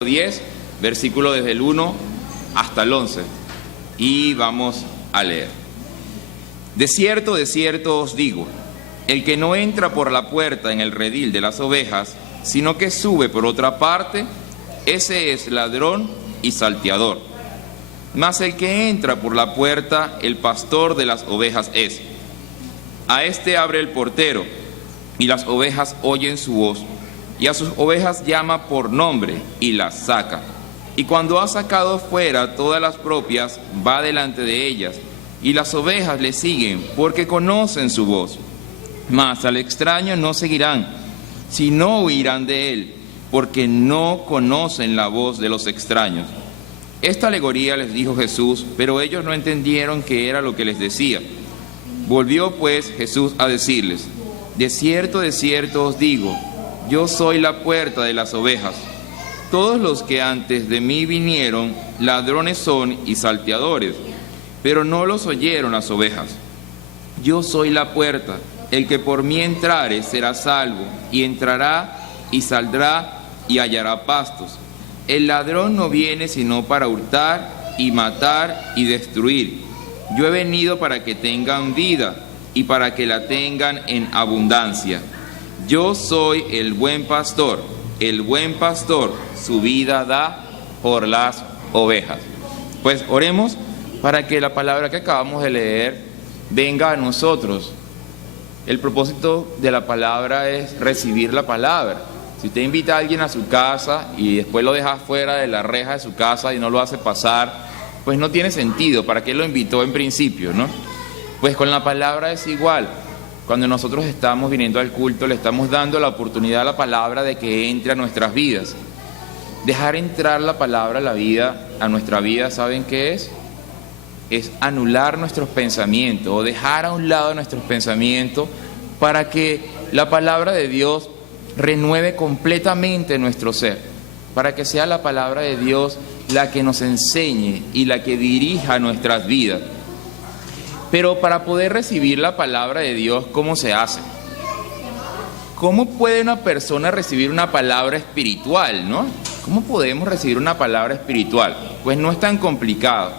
10, versículo desde el 1 hasta el 11. Y vamos a leer. De cierto os digo, el que no entra por la puerta en el redil de las ovejas, sino que sube por otra parte, ese es ladrón y salteador. Mas el que entra por la puerta, el pastor de las ovejas es. A este abre el portero, y las ovejas oyen su voz, y a sus ovejas llama por nombre, y las saca. Y cuando ha sacado fuera todas las propias, va delante de ellas, y las ovejas le siguen, porque conocen su voz. Mas al extraño no seguirán, sino huirán de él, porque no conocen la voz de los extraños. Esta alegoría les dijo Jesús, pero ellos no entendieron qué era lo que les decía. Volvió pues Jesús a decirles, de cierto os digo, yo soy la puerta de las ovejas. Todos los que antes de mí vinieron, ladrones son y salteadores, pero no los oyeron las ovejas. Yo soy la puerta, el que por mí entrare será salvo, y entrará y saldrá y hallará pastos. El ladrón no viene sino para hurtar y matar y destruir. Yo he venido para que tengan vida y para que la tengan en abundancia. Yo soy el buen pastor su vida da por las ovejas. Pues oremos para que la palabra que acabamos de leer venga a nosotros. El propósito de la palabra es recibir la palabra. Si usted invita a alguien a su casa y después lo deja fuera de la reja de su casa y no lo hace pasar, pues no tiene sentido. ¿Para qué lo invitó en principio, no? Pues con la palabra es igual. Cuando nosotros estamos viniendo al culto, le estamos dando la oportunidad a la palabra de que entre a nuestras vidas. Dejar entrar la palabra a nuestra vida, ¿saben qué es? Es anular nuestros pensamientos o dejar a un lado nuestros pensamientos para que la palabra de Dios renueve completamente nuestro ser, para que sea la palabra de Dios la que nos enseñe y la que dirija nuestras vidas. Pero para poder recibir la palabra de Dios, ¿cómo se hace? ¿Cómo puede una persona recibir una palabra espiritual, no? ¿Cómo podemos recibir una palabra espiritual? Pues no es tan complicado.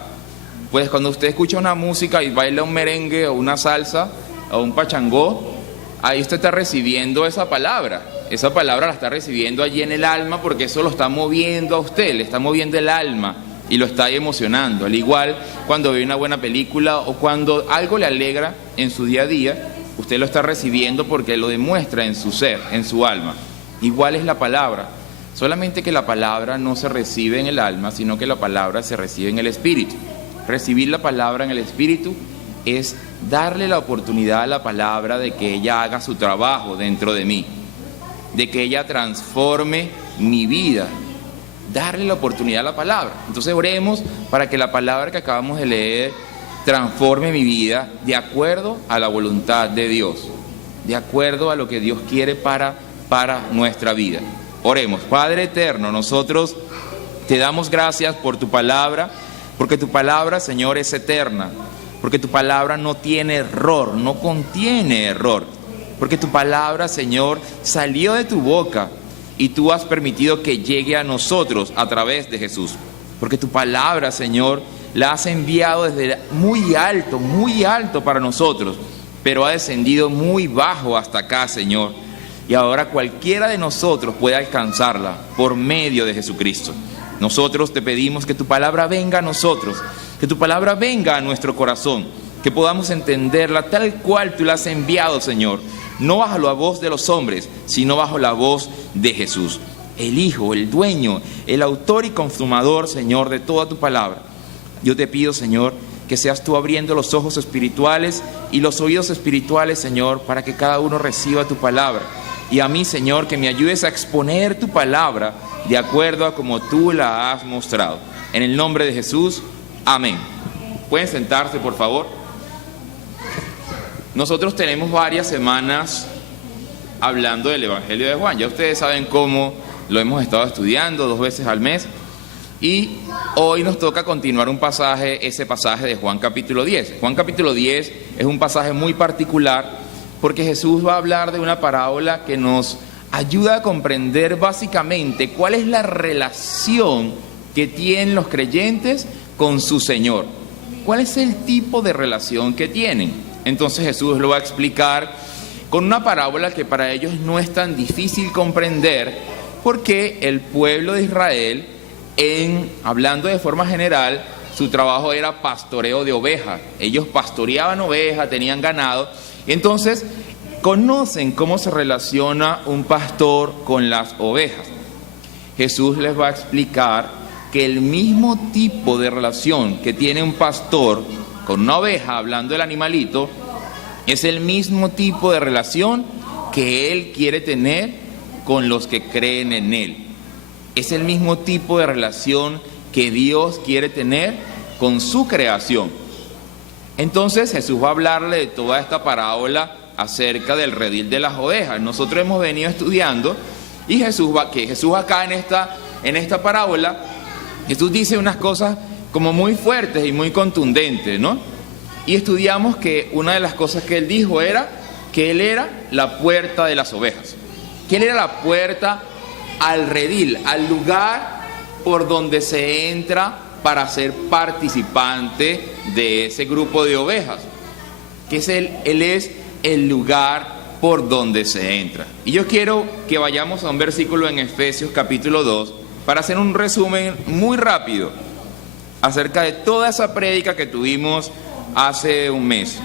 Pues cuando usted escucha una música y baila un merengue o una salsa o un pachangó, ahí usted está recibiendo esa palabra. Esa palabra la está recibiendo allí en el alma porque eso lo está moviendo a usted, le está moviendo el alma y lo está emocionando. Al igual cuando ve una buena película o cuando algo le alegra en su día a día, usted lo está recibiendo porque lo demuestra en su ser, en su alma. Igual es la palabra, solamente que la palabra no se recibe en el alma, sino que la palabra se recibe en el espíritu. Recibir la palabra en el espíritu es darle la oportunidad a la palabra de que ella haga su trabajo dentro de mí, de que ella transforme mi vida, darle la oportunidad a la palabra. Entonces oremos para que la palabra que acabamos de leer transforme mi vida de acuerdo a la voluntad de Dios, de acuerdo a lo que Dios quiere para nuestra vida. Oremos. Padre eterno, nosotros te damos gracias por tu palabra, porque tu palabra, Señor, es eterna, porque tu palabra no tiene error, no contiene error, porque tu palabra, Señor, salió de tu boca y tú has permitido que llegue a nosotros a través de Jesús. Porque tu palabra, Señor, la has enviado desde muy alto para nosotros, pero ha descendido muy bajo hasta acá, Señor. Y ahora cualquiera de nosotros puede alcanzarla por medio de Jesucristo. Nosotros te pedimos que tu palabra venga a nosotros, que tu palabra venga a nuestro corazón, que podamos entenderla tal cual tú la has enviado, Señor, no bajo la voz de los hombres, sino bajo la voz de Jesús, el Hijo, el dueño, el autor y consumador, Señor, de toda tu palabra. Yo te pido, Señor, que seas tú abriendo los ojos espirituales y los oídos espirituales, Señor, para que cada uno reciba tu palabra. Y a mí, Señor, que me ayudes a exponer tu palabra de acuerdo a como tú la has mostrado. En el nombre de Jesús, amén. ¿Pueden sentarse, por favor? Nosotros tenemos varias semanas hablando del Evangelio de Juan. Ya ustedes saben cómo lo hemos estado estudiando 2 veces al mes. Y hoy nos toca continuar ese pasaje de Juan capítulo 10. Juan capítulo 10 es un pasaje muy particular porque Jesús va a hablar de una parábola que nos ayuda a comprender básicamente cuál es la relación que tienen los creyentes con su Señor. ¿Cuál es el tipo de relación que tienen? Entonces Jesús lo va a explicar con una parábola que para ellos no es tan difícil comprender, porque el pueblo de Israel, hablando de forma general, su trabajo era pastoreo de ovejas. Ellos pastoreaban ovejas, tenían ganado. Entonces, conocen cómo se relaciona un pastor con las ovejas. Jesús les va a explicar que el mismo tipo de relación que tiene un pastor con una oveja, hablando del animalito, es el mismo tipo de relación que él quiere tener con los que creen en él. Es el mismo tipo de relación que Dios quiere tener con su creación. Entonces Jesús va a hablarle de toda esta parábola acerca del redil de las ovejas. Nosotros hemos venido estudiando y Jesús acá en esta parábola, Jesús dice unas cosas como muy fuertes y muy contundentes, ¿no? Y estudiamos que una de las cosas que él dijo era que él era la puerta de las ovejas, que él era la puerta al redil, al lugar por donde se entra para ser participante de ese grupo de ovejas, que él es el lugar por donde se entra. Y yo quiero que vayamos a un versículo en Efesios capítulo 2 para hacer un resumen muy rápido acerca de toda esa prédica que tuvimos hace un mes.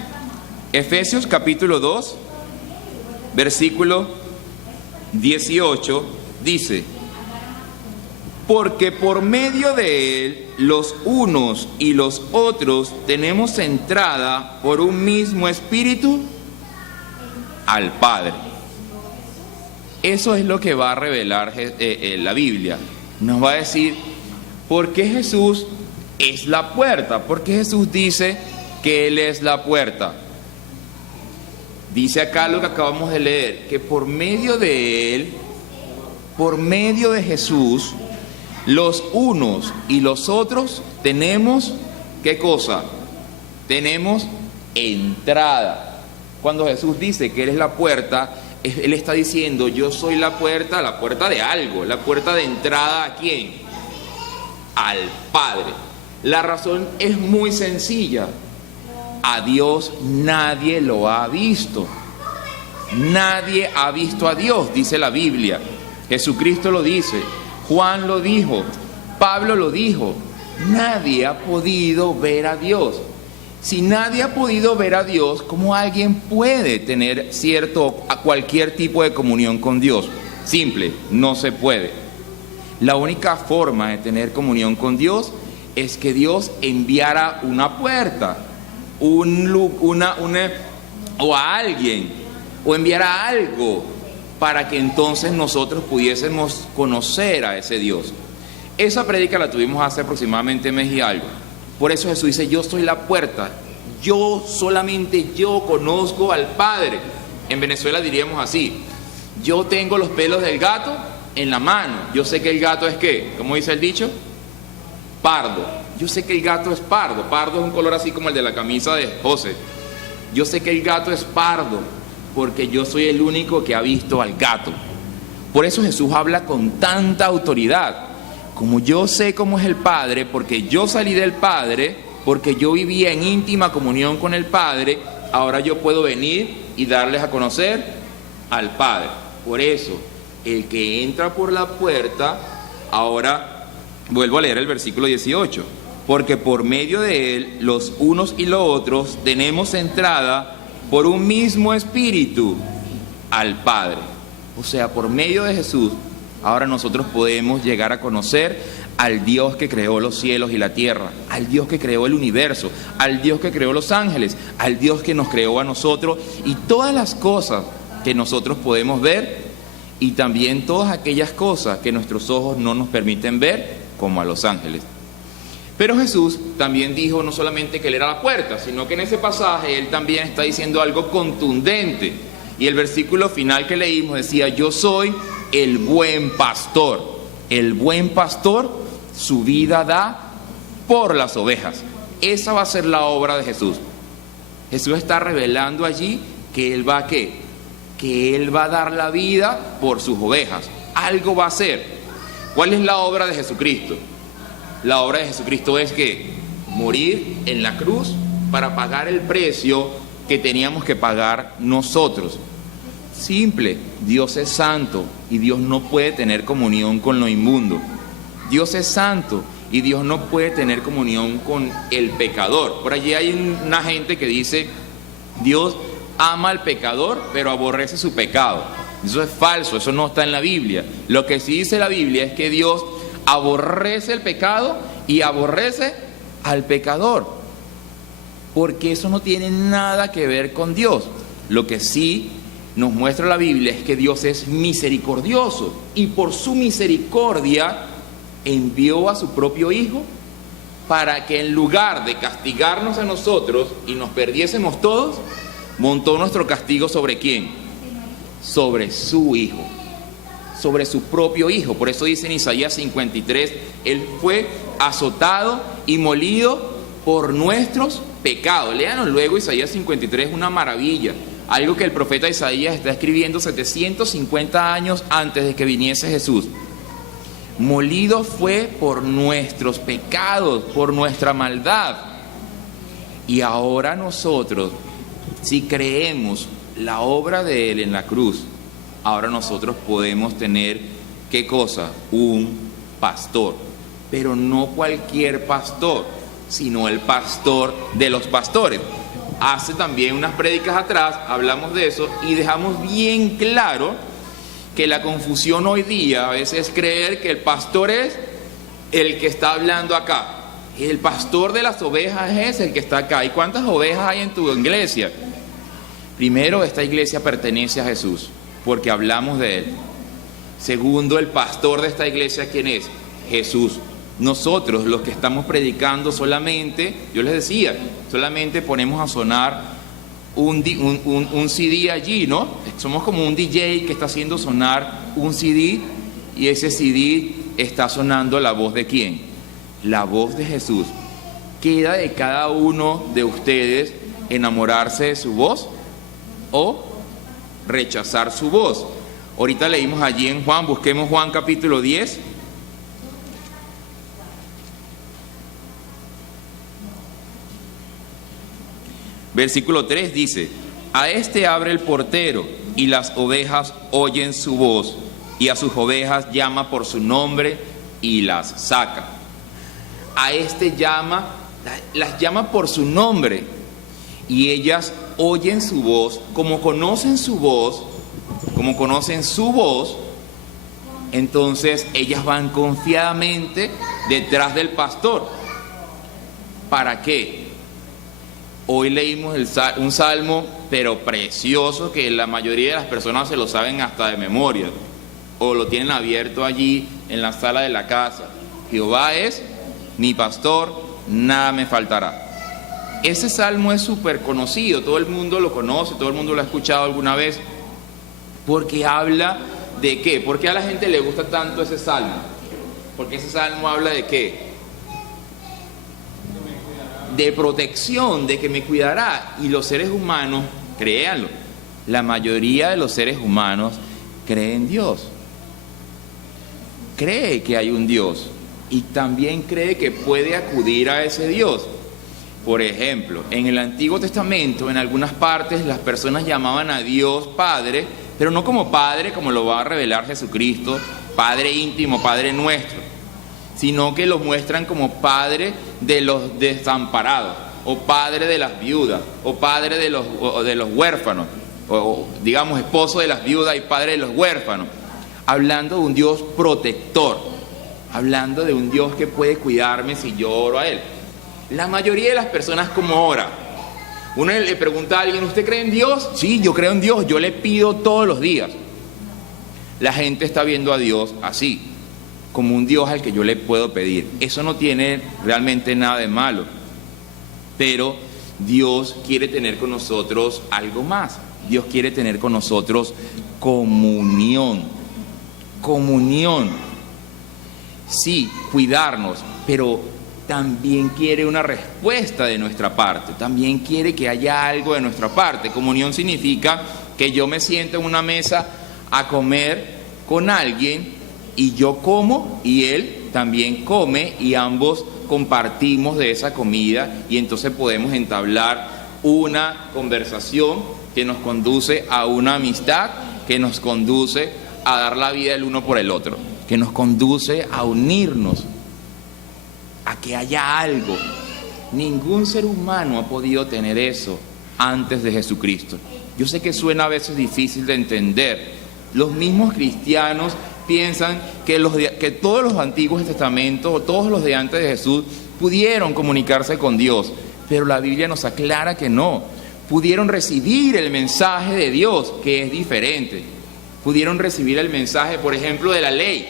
Efesios capítulo 2, versículo 18, dice: porque por medio de él, los unos y los otros tenemos entrada por un mismo espíritu al Padre. Eso es lo que va a revelar la Biblia. Nos va a decir por qué Jesús es la puerta, por qué Jesús dice que Él es la puerta. Dice acá lo que acabamos de leer, que por medio de Él, por medio de Jesús, los unos y los otros tenemos, ¿qué cosa? Tenemos entrada. Cuando Jesús dice que Él es la puerta, Él está diciendo, yo soy la puerta de algo, la puerta de entrada ¿a quién? Al Padre. La razón es muy sencilla. A Dios nadie lo ha visto. Nadie ha visto a Dios, dice la Biblia. Jesucristo lo dice, Juan lo dijo, Pablo lo dijo. Nadie ha podido ver a Dios. Si nadie ha podido ver a Dios, ¿cómo alguien puede tener cualquier tipo de comunión con Dios? Simple, no se puede. La única forma de tener comunión con Dios es que Dios enviara una puerta, o a alguien, o enviara algo para que entonces nosotros pudiésemos conocer a ese Dios. Esa prédica la tuvimos hace aproximadamente un mes y algo. Por eso Jesús dice, yo soy la puerta, solamente yo conozco al Padre. En Venezuela diríamos así, yo tengo los pelos del gato en la mano, yo sé que el gato es ¿qué? ¿Cómo dice el dicho? Pardo. Yo sé que el gato es pardo. Pardo es un color así como el de la camisa de José. Yo sé que el gato es pardo porque yo soy el único que ha visto al gato. Por eso Jesús habla con tanta autoridad. Como yo sé cómo es el Padre, porque yo salí del Padre, porque yo vivía en íntima comunión con el Padre, ahora yo puedo venir y darles a conocer al Padre. Por eso, el que entra por la puerta, ahora vuelvo a leer el versículo 18. Porque por medio de él, los unos y los otros, tenemos entrada por un mismo espíritu al Padre. O sea, por medio de Jesús, ahora nosotros podemos llegar a conocer al Dios que creó los cielos y la tierra, al Dios que creó el universo, al Dios que creó los ángeles, al Dios que nos creó a nosotros y todas las cosas que nosotros podemos ver y también todas aquellas cosas que nuestros ojos no nos permiten ver, como a los ángeles. Pero Jesús también dijo no solamente que Él era la puerta, sino que en ese pasaje Él también está diciendo algo contundente. Y el versículo final que leímos decía, yo soy el buen pastor. El buen pastor su vida da por las ovejas. Esa va a ser la obra de Jesús. Jesús está revelando allí que Él va a ¿qué? que Él va a dar la vida por sus ovejas. Algo va a hacer. ¿Cuál es la obra de Jesucristo? La obra de Jesucristo es que morir en la cruz para pagar el precio que teníamos que pagar nosotros. Simple, Dios es santo y Dios no puede tener comunión con lo inmundo. Dios es santo y Dios no puede tener comunión con el pecador. Por allí hay una gente que dice, Dios ama al pecador, pero aborrece su pecado. Eso es falso, eso no está en la Biblia. Lo que sí dice la Biblia es que Dios aborrece el pecado y aborrece al pecador, porque eso no tiene nada que ver con Dios. Lo que sí nos muestra la Biblia es que Dios es misericordioso y por su misericordia envió a su propio Hijo para que en lugar de castigarnos a nosotros y nos perdiésemos todos, montó nuestro castigo ¿sobre quién? Sobre su Hijo, sobre su propio Hijo. Por eso dice en Isaías 53, Él fue azotado y molido por nuestros pecados. Léanos luego Isaías 53, una maravilla. Algo que el profeta Isaías está escribiendo 750 años antes de que viniese Jesús. Molido fue por nuestros pecados, por nuestra maldad. Y ahora nosotros, si creemos la obra de Él en la cruz, ahora nosotros podemos tener, ¿qué cosa? Un pastor. Pero no cualquier pastor, sino el pastor de los pastores. Hace también unas prédicas atrás, hablamos de eso y dejamos bien claro que la confusión hoy día a veces es creer que el pastor es el que está hablando acá. El pastor de las ovejas es el que está acá. ¿Y cuántas ovejas hay en tu iglesia? Primero, esta iglesia pertenece a Jesús, porque hablamos de Él. Segundo, el pastor de esta iglesia, ¿quién es? Jesús. Nosotros, los que estamos predicando, solamente, yo les decía, solamente ponemos a sonar un CD allí, ¿no? Somos como un DJ que está haciendo sonar un CD y ese CD está sonando la voz de ¿quién? La voz de Jesús. Queda de cada uno de ustedes enamorarse de su voz o rechazar su voz. Ahorita leímos allí en Juan, busquemos Juan capítulo 10. Versículo 3 dice, a este abre el portero y las ovejas oyen su voz y a sus ovejas llama por su nombre y las saca. A este llama, las llama por su nombre y ellas oyen su voz. Como conocen su voz, entonces ellas van confiadamente detrás del pastor. ¿Para qué? Hoy leímos un salmo, pero precioso, que la mayoría de las personas se lo saben hasta de memoria, o lo tienen abierto allí en la sala de la casa. Jehová es mi pastor, nada me faltará. Ese salmo es súper conocido, todo el mundo lo conoce, todo el mundo lo ha escuchado alguna vez, porque habla de ¿qué? ¿Por qué a la gente le gusta tanto ese salmo? Porque ese salmo habla de ¿qué? De protección, de que me cuidará. Y los seres humanos, créanlo, la mayoría de los seres humanos creen en Dios, cree que hay un Dios y también cree que puede acudir a ese Dios. Por ejemplo, en el Antiguo Testamento, en algunas partes las personas llamaban a Dios Padre, pero no como Padre como lo va a revelar Jesucristo, Padre íntimo, Padre nuestro, sino que lo muestran como Padre de los desamparados, o Padre de las viudas, o Padre de los huérfanos, o digamos esposo de las viudas y Padre de los huérfanos, hablando de un Dios protector, hablando de un Dios que puede cuidarme si yo oro a Él. La mayoría de las personas como ora, uno le pregunta a alguien, ¿usted cree en Dios? Sí, yo creo en Dios, yo le pido todos los días. La gente está viendo a Dios así, como un Dios al que yo le puedo pedir. Eso no tiene realmente nada de malo, pero Dios quiere tener con nosotros algo más. Dios quiere tener con nosotros comunión. Sí, cuidarnos, pero también quiere una respuesta de nuestra parte, también quiere que haya algo de nuestra parte. Comunión significa que yo me siento en una mesa a comer con alguien y yo como y él también come y ambos compartimos de esa comida y entonces podemos entablar una conversación que nos conduce a una amistad, que nos conduce a dar la vida el uno por el otro, que nos conduce a unirnos, a que haya algo. Ningún ser humano ha podido tener eso antes de Jesucristo. Yo sé que suena a veces difícil de entender. Los mismos cristianos piensan que todos los antiguos testamentos o todos los de antes de Jesús pudieron comunicarse con Dios, pero la Biblia nos aclara que no. Pudieron recibir el mensaje de Dios, que es diferente. Pudieron recibir el mensaje, por ejemplo, de la ley.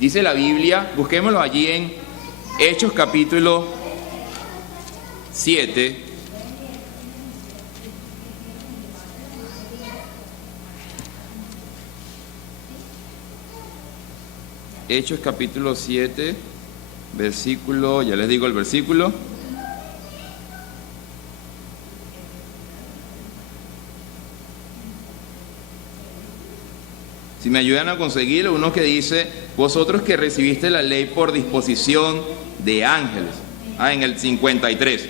Dice la Biblia, busquémoslo allí en Hechos capítulo 7. Hechos capítulo 7, versículo, ya les digo el versículo. Si me ayudan a conseguirlo, uno que dice, vosotros que recibiste la ley por disposición de ángeles. En el 53.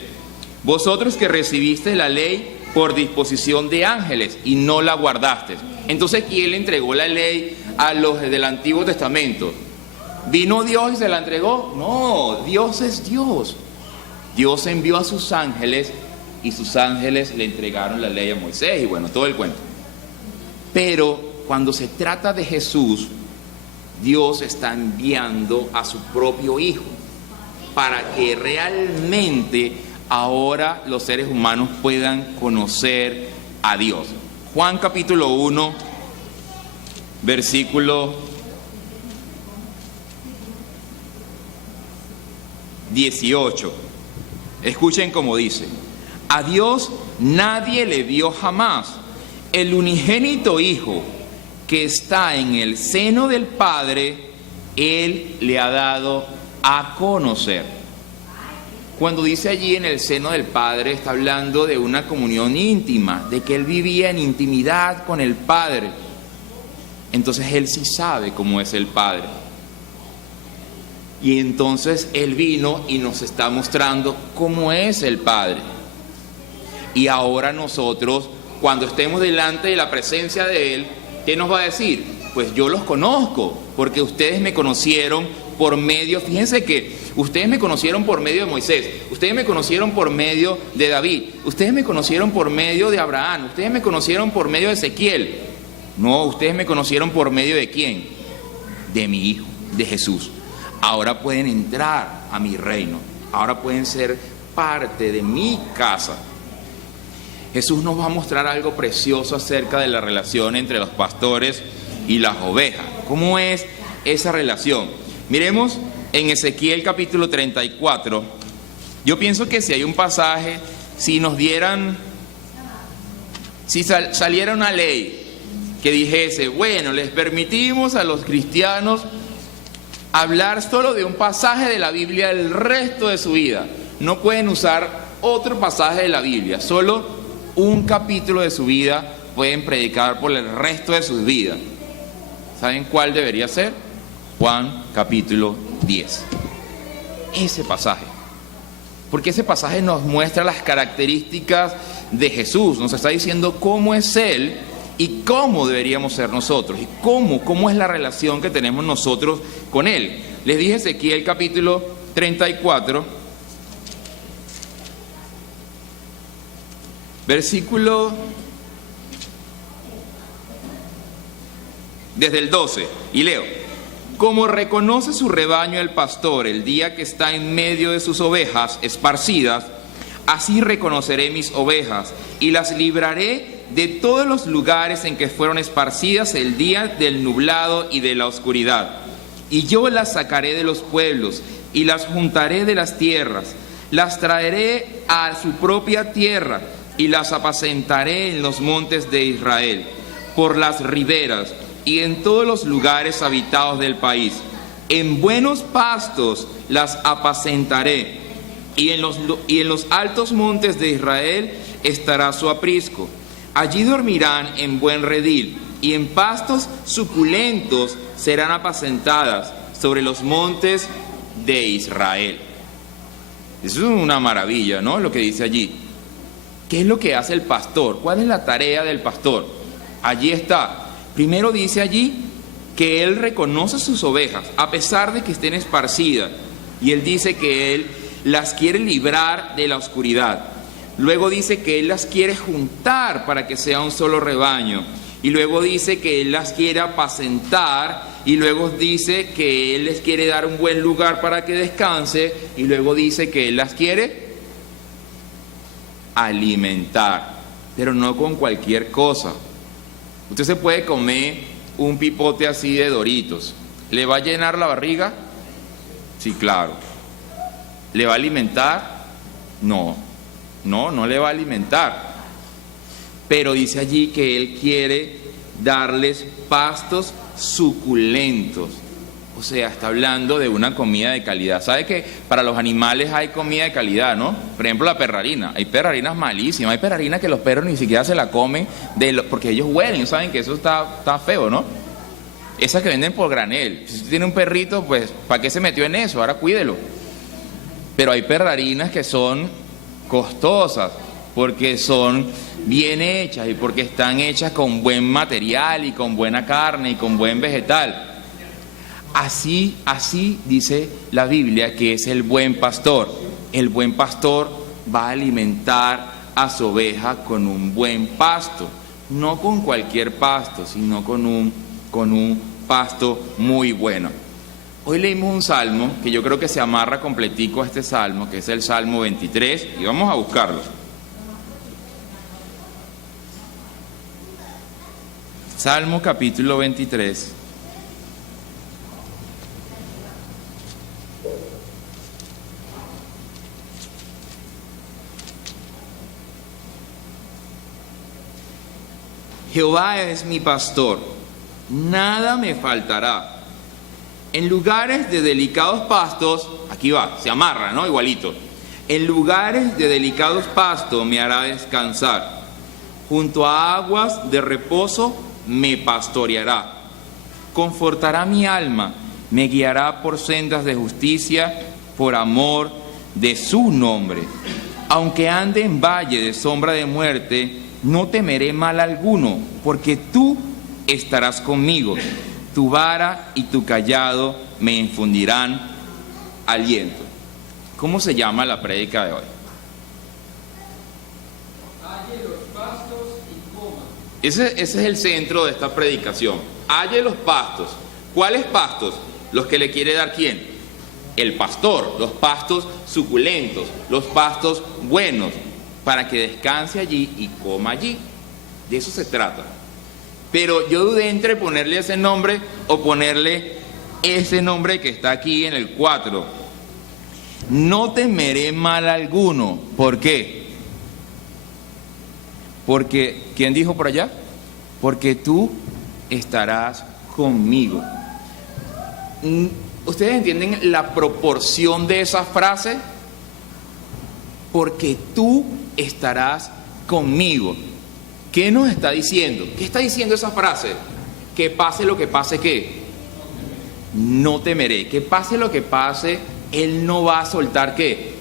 Vosotros que recibiste la ley por disposición de ángeles y no la guardaste. Entonces, ¿quién le entregó la ley a los del Antiguo Testamento? ¿Vino Dios y se la entregó? No, Dios es Dios. Dios envió a sus ángeles y sus ángeles le entregaron la ley a Moisés y bueno, todo el cuento. Pero cuando se trata de Jesús, Dios está enviando a su propio Hijo para que realmente ahora los seres humanos puedan conocer a Dios. Juan capítulo 1, versículo 18. Escuchen cómo dice: a Dios nadie le dio jamás. El unigénito Hijo que está en el seno del Padre, Él le ha dado a conocer. Cuando dice allí en el seno del Padre, está hablando de una comunión íntima, de que Él vivía en intimidad con el Padre. Entonces Él sí sabe cómo es el Padre. Y entonces Él vino y nos está mostrando cómo es el Padre. Y ahora nosotros, cuando estemos delante de la presencia de Él, ¿qué nos va a decir? Pues yo los conozco, porque ustedes me conocieron por medio, fíjense que ustedes me conocieron por medio de Moisés, ustedes me conocieron por medio de David, ustedes me conocieron por medio de Abraham, ustedes me conocieron por medio de Ezequiel. No, ustedes me conocieron por medio de ¿quién? De mi Hijo, de Jesús. Ahora pueden entrar a mi reino, ahora pueden ser parte de mi casa. Jesús nos va a mostrar algo precioso acerca de la relación entre los pastores y las ovejas. ¿Cómo es esa relación? Miremos en Ezequiel capítulo 34. Yo pienso que si hay un pasaje, si saliera una ley que dijese, bueno, les permitimos a los cristianos hablar solo de un pasaje de la Biblia el resto de su vida. No pueden usar otro pasaje de la Biblia, solo un capítulo de su vida pueden predicar por el resto de sus vidas. ¿Saben cuál debería ser? Juan capítulo 10. Ese pasaje. Porque ese pasaje nos muestra las características de Jesús. Nos está diciendo cómo es Él y cómo deberíamos ser nosotros. Y cómo es la relación que tenemos nosotros con Él. Les dije Ezequiel capítulo 34. Versículo desde el 12, y leo: como reconoce su rebaño el pastor el día que está en medio de sus ovejas esparcidas, así reconoceré mis ovejas y las libraré de todos los lugares en que fueron esparcidas el día del nublado y de la oscuridad. Y yo las sacaré de los pueblos y las juntaré de las tierras, las traeré a su propia tierra y las apacentaré en los montes de Israel, por las riberas y en todos los lugares habitados del país. En buenos pastos las apacentaré, y en los altos montes de Israel estará su aprisco. Allí dormirán en buen redil, y en pastos suculentos serán apacentadas sobre los montes de Israel. Eso es una maravilla, ¿no? Lo que dice allí. ¿Qué es lo que hace el pastor? ¿Cuál es la tarea del pastor? Allí está. Primero dice allí que él reconoce sus ovejas, a pesar de que estén esparcidas. Y él dice que él las quiere librar de la oscuridad. Luego dice que él las quiere juntar para que sea un solo rebaño. Y luego dice que él las quiere apacentar. Y luego dice que él les quiere dar un buen lugar para que descanse. Y luego dice que él las quiere alimentar, pero no con cualquier cosa. Usted se puede comer un pipote así de Doritos. ¿Le va a llenar la barriga? Sí, claro. ¿Le va a alimentar? No le va a alimentar. Pero dice allí que él quiere darles pastos suculentos. O sea, está hablando de una comida de calidad. ¿Sabe que para los animales hay comida de calidad, no? Por ejemplo, la perrarina. Hay perrarinas malísimas. Hay perrarinas que los perros ni siquiera se la comen porque ellos huelen, saben que eso está feo, ¿no? Esas que venden por granel. Si usted tiene un perrito, pues, ¿para qué se metió en eso? Ahora cuídelo. Pero hay perrarinas que son costosas porque son bien hechas y porque están hechas con buen material y con buena carne y con buen vegetal. Así dice la Biblia que es el buen pastor. El buen pastor va a alimentar a su oveja con un buen pasto, no con cualquier pasto, sino con un pasto muy bueno. Hoy leímos un salmo que yo creo que se amarra completico a este salmo, que es el Salmo 23, y vamos a buscarlo. Salmo capítulo 23. Jehová es mi pastor, nada me faltará. En lugares de delicados pastos, aquí va, se amarra, ¿no? Igualito. En lugares de delicados pastos me hará descansar. Junto a aguas de reposo me pastoreará. Confortará mi alma, me guiará por sendas de justicia, por amor de su nombre. Aunque ande en valle de sombra de muerte, no temeré mal alguno, porque tú estarás conmigo. Tu vara y tu cayado me infundirán aliento. ¿Cómo se llama la prédica de hoy? Halle los pastos y coma. Ese es el centro de esta predicación. Halle los pastos. ¿Cuáles pastos? Los que le quiere dar ¿quién? El pastor. Los pastos suculentos, los pastos buenos, para que descanse allí y coma allí. De eso se trata. Pero yo dudé entre ponerle ese nombre o ponerle ese nombre que está aquí en el 4. No temeré mal alguno. ¿Por qué? Porque, ¿quién dijo por allá? Porque tú estarás conmigo. ¿Ustedes entienden la proporción de esa frase? Porque tú estarás conmigo. ¿Qué nos está diciendo? ¿Qué está diciendo esa frase? Que pase lo que pase, ¿qué? No temeré. Que pase lo que pase, Él no va a soltar, ¿qué?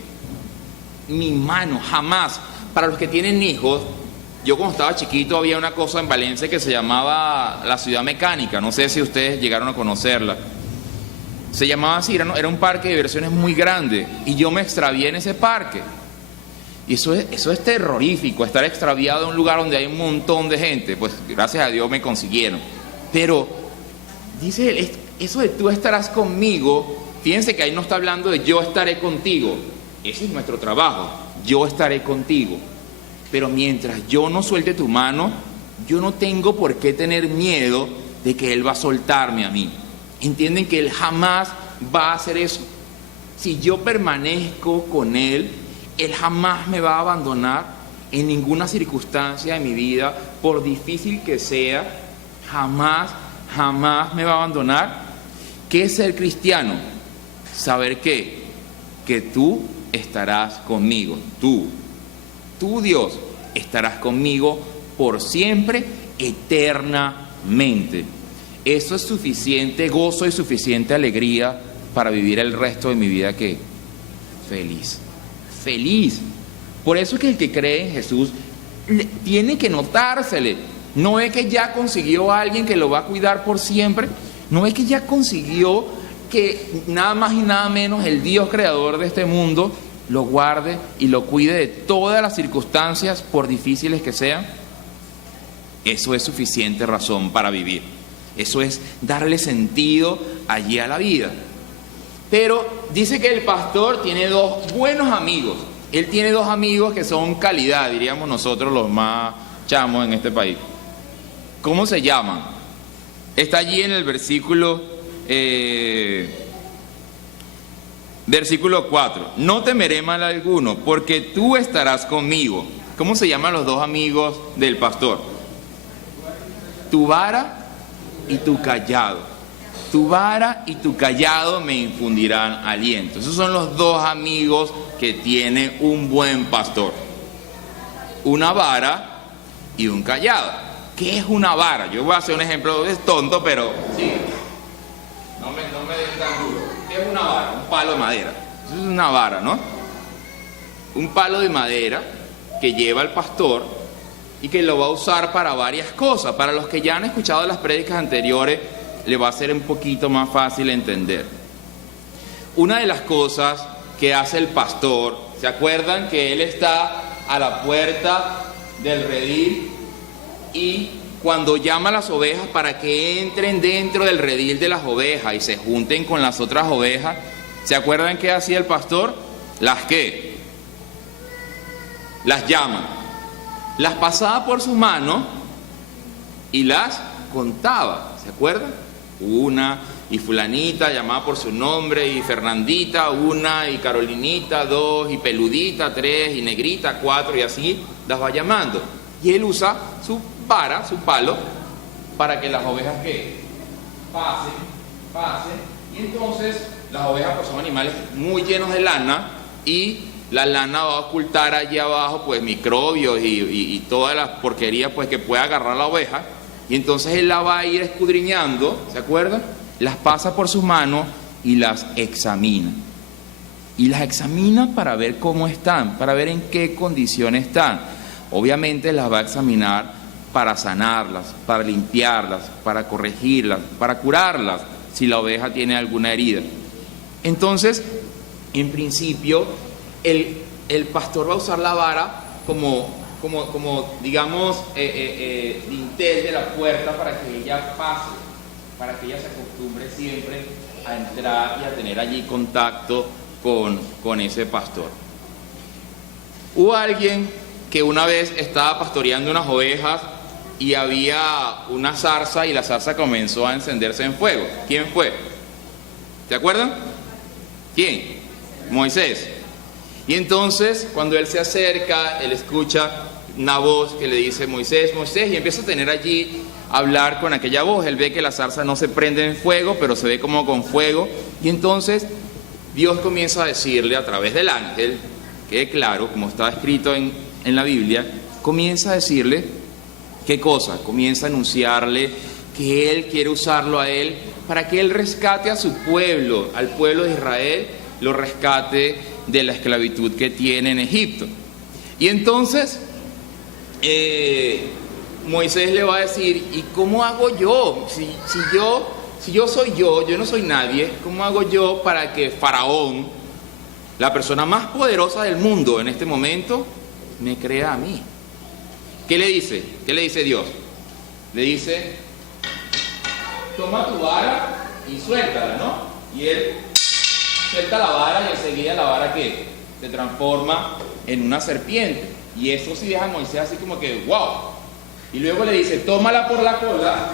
Mi mano, jamás. Para los que tienen hijos, yo cuando estaba chiquito había una cosa en Valencia que se llamaba la Ciudad Mecánica. No sé si ustedes llegaron a conocerla. Se llamaba así, era un parque de diversiones muy grande. Y yo me extravié en ese parque. Y eso es terrorífico, estar extraviado en un lugar donde hay un montón de gente. Pues gracias a Dios me consiguieron. Pero dice él, eso de tú estarás conmigo, fíjense que ahí no está hablando de yo estaré contigo. Ese es nuestro trabajo, yo estaré contigo. Pero mientras yo no suelte tu mano, yo no tengo por qué tener miedo de que Él va a soltarme a mí. Entienden que Él jamás va a hacer eso. Si yo permanezco con Él, Él jamás me va a abandonar en ninguna circunstancia de mi vida, por difícil que sea, jamás me va a abandonar. ¿Qué es ser cristiano? Saber que tú estarás conmigo, tú Dios, estarás conmigo por siempre, eternamente. Eso es suficiente gozo y suficiente alegría para vivir el resto de mi vida que feliz, feliz. Por eso es que el que cree en Jesús tiene que notársele. No es que ya consiguió a alguien que lo va a cuidar por siempre, no es que ya consiguió que nada más y nada menos el Dios creador de este mundo lo guarde y lo cuide de todas las circunstancias, por difíciles que sean. Eso es suficiente razón para vivir. Eso es darle sentido allí a la vida. Pero dice que el pastor tiene dos buenos amigos. Él tiene dos amigos que son calidad, diríamos nosotros los más chamos en este país. ¿Cómo se llaman? Está allí en el versículo 4. No temeré mal alguno, porque tú estarás conmigo. ¿Cómo se llaman los dos amigos del pastor? Tu vara y tu callado. Tu vara y tu callado me infundirán aliento. Esos son los dos amigos que tiene un buen pastor. Una vara y un callado. ¿Qué es una vara? Yo voy a hacer un ejemplo, es tonto, pero sí. No me den tan duro. ¿Qué es una vara? Un palo de madera. Eso es una vara, ¿no? Un palo de madera que lleva el pastor y que lo va a usar para varias cosas. Para los que ya han escuchado las prédicas anteriores, le va a ser un poquito más fácil entender. Una de las cosas que hace el pastor, ¿se acuerdan que él está a la puerta del redil y cuando llama a las ovejas para que entren dentro del redil de las ovejas y se junten con las otras ovejas? ¿Se acuerdan qué hacía el pastor? ¿Las qué? Las llama, las pasaba por su mano y las contaba, ¿se acuerdan? Una, y fulanita llamada por su nombre, y Fernandita, una, y Carolinita, dos, y Peludita, tres, y Negrita, cuatro, y así las va llamando. Y él usa su vara, su palo, para que las ovejas que pasen, y entonces las ovejas pues son animales muy llenos de lana, y la lana va a ocultar allí abajo pues microbios y todas las porquerías pues que pueda agarrar la oveja. Y entonces él la va a ir escudriñando, ¿se acuerdan? Las pasa por sus manos y las examina. Y las examina para ver cómo están, para ver en qué condiciones están. Obviamente las va a examinar para sanarlas, para limpiarlas, para corregirlas, para curarlas, si la oveja tiene alguna herida. Entonces, en principio, el pastor va a usar la vara como digamos, dintel de la puerta para que ella pase, para que ella se acostumbre siempre a entrar y a tener allí contacto con ese pastor. Hubo alguien que una vez estaba pastoreando unas ovejas y había una zarza y la zarza comenzó a encenderse en fuego. ¿Quién fue? ¿Se acuerdan? ¿Quién? Moisés. Y entonces, cuando él se acerca, él escucha una voz que le dice Moisés, Moisés, y empieza a tener allí, a hablar con aquella voz. Él ve que la zarza no se prende en fuego, pero se ve como con fuego. Y entonces Dios comienza a decirle a través del ángel, que claro, como está escrito en la Biblia, comienza a decirle, ¿qué cosa? Comienza a anunciarle que él quiere usarlo a él para que él rescate a su pueblo, al pueblo de Israel, lo rescate de la esclavitud que tiene en Egipto. Y entonces Moisés le va a decir, ¿y cómo hago yo? Si yo soy yo no soy nadie, ¿cómo hago yo para que Faraón, la persona más poderosa del mundo en este momento, me crea a mí? ¿Qué le dice? ¿Qué le dice Dios? Le dice, toma tu vara y suéltala, ¿no? Y él suelta la vara y enseguida la vara que se transforma en una serpiente. Y eso sí deja a Moisés así como que ¡wow! Y luego le dice, tómala por la cola,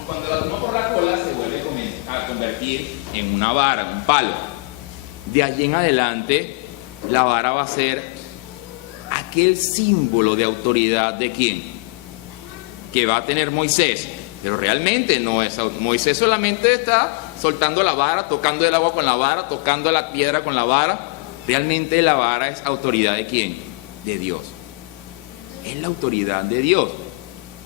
y cuando la toma por la cola se vuelve a convertir en una vara, un palo. De allí en adelante la vara va a ser aquel símbolo de autoridad de quién, que va a tener Moisés. Pero realmente no es, Moisés solamente está soltando la vara, tocando el agua con la vara, tocando la piedra con la vara. Realmente la vara es autoridad de quién, de Dios. Es la autoridad de Dios.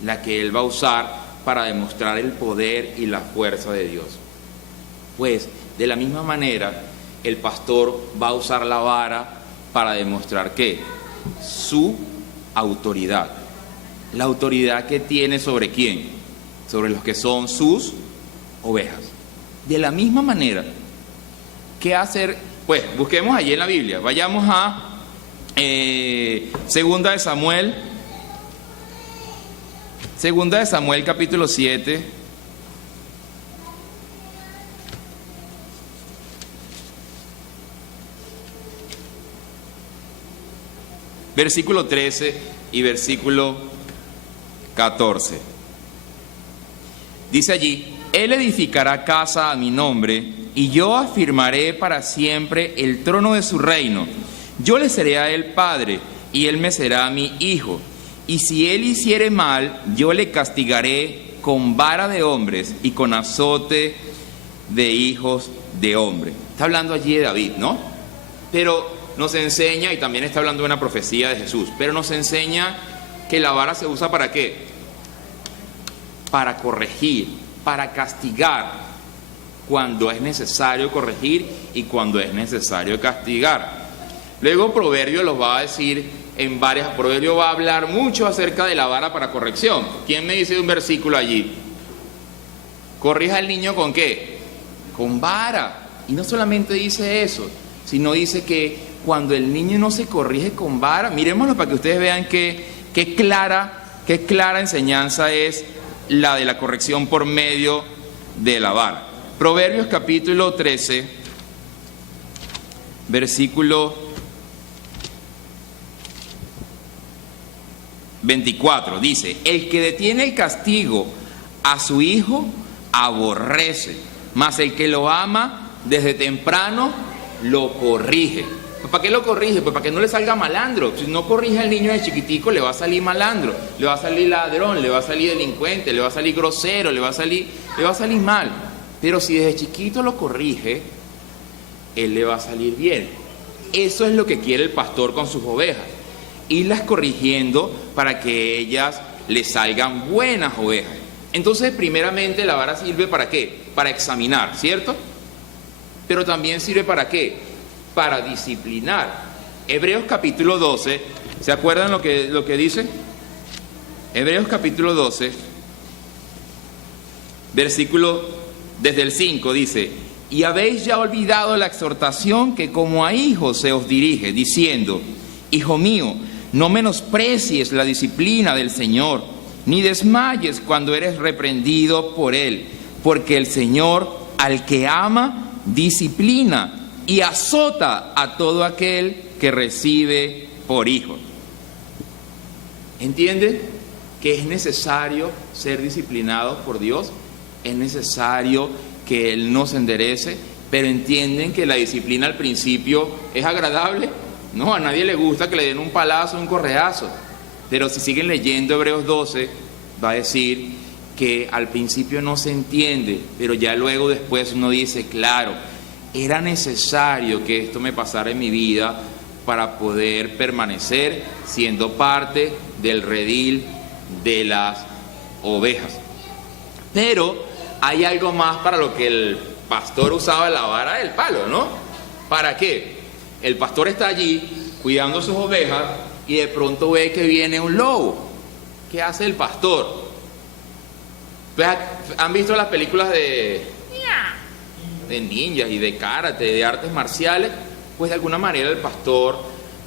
la que él va a usar para demostrar el poder y la fuerza de Dios. Pues, de la misma manera, el pastor va a usar la vara para demostrar ¿qué? Su autoridad. La autoridad que tiene ¿sobre quién? Sobre los que son sus ovejas. De la misma manera, ¿qué hacer? Pues, busquemos allí en la Biblia. Vayamos a Segunda de Samuel capítulo 7. Versículo 13 y versículo 14. Dice allí: Él edificará casa a mi nombre, y yo afirmaré para siempre el trono de su reino. Yo le seré a él padre, y él me será mi hijo. Y si él hiciere mal, yo le castigaré con vara de hombres y con azote de hijos de hombre. Está hablando allí de David, ¿no? Pero nos enseña, y también está hablando de una profecía de Jesús, pero nos enseña que la vara se usa ¿para qué? Para corregir, para castigar, cuando es necesario corregir y cuando es necesario castigar. Luego Proverbios los va a decir en varias, Proverbios va a hablar mucho acerca de la vara para corrección. ¿Quién me dice de un versículo allí? Corrija al niño ¿con qué? Con vara. Y no solamente dice eso, sino dice que cuando el niño no se corrige con vara, miremoslo para que ustedes vean qué clara enseñanza es la de la corrección por medio de la vara. Proverbios capítulo 13, versículo 24, dice: el que detiene el castigo a su hijo aborrece, mas el que lo ama desde temprano lo corrige. ¿Para qué lo corrige? Pues para que no le salga malandro. Si no corrige al niño de chiquitico, le va a salir malandro, le va a salir ladrón, le va a salir delincuente, le va a salir grosero, le va a salir mal. Pero si desde chiquito lo corrige, él le va a salir bien. Eso es lo que quiere el pastor con sus ovejas, irlas corrigiendo para que ellas le salgan buenas ovejas. Entonces, primeramente, la vara sirve ¿para qué? Para examinar, ¿cierto? Pero también sirve ¿para qué? Para disciplinar. Hebreos capítulo 12, ¿se acuerdan lo que dice? Hebreos capítulo 12, versículo desde el 5 dice: y habéis ya olvidado la exhortación que como a hijos se os dirige, diciendo: hijo mío, no menosprecies la disciplina del Señor, ni desmayes cuando eres reprendido por Él, porque el Señor al que ama disciplina y azota a todo aquel que recibe por hijo. ¿Entienden que es necesario ser disciplinados por Dios? Es necesario que Él nos enderece, pero entienden que la disciplina al principio es agradable. No, a nadie le gusta que le den un palazo, un correazo. Pero si siguen leyendo Hebreos 12, va a decir que al principio no se entiende, pero ya luego después uno dice, claro, era necesario que esto me pasara en mi vida para poder permanecer siendo parte del redil de las ovejas. Pero hay algo más para lo que el pastor usaba la vara del palo, ¿no? ¿Para qué? El pastor está allí cuidando sus ovejas y de pronto ve que viene un lobo. ¿Qué hace el pastor? ¿Han visto las películas de ninjas y de karate, de artes marciales? Pues de alguna manera el pastor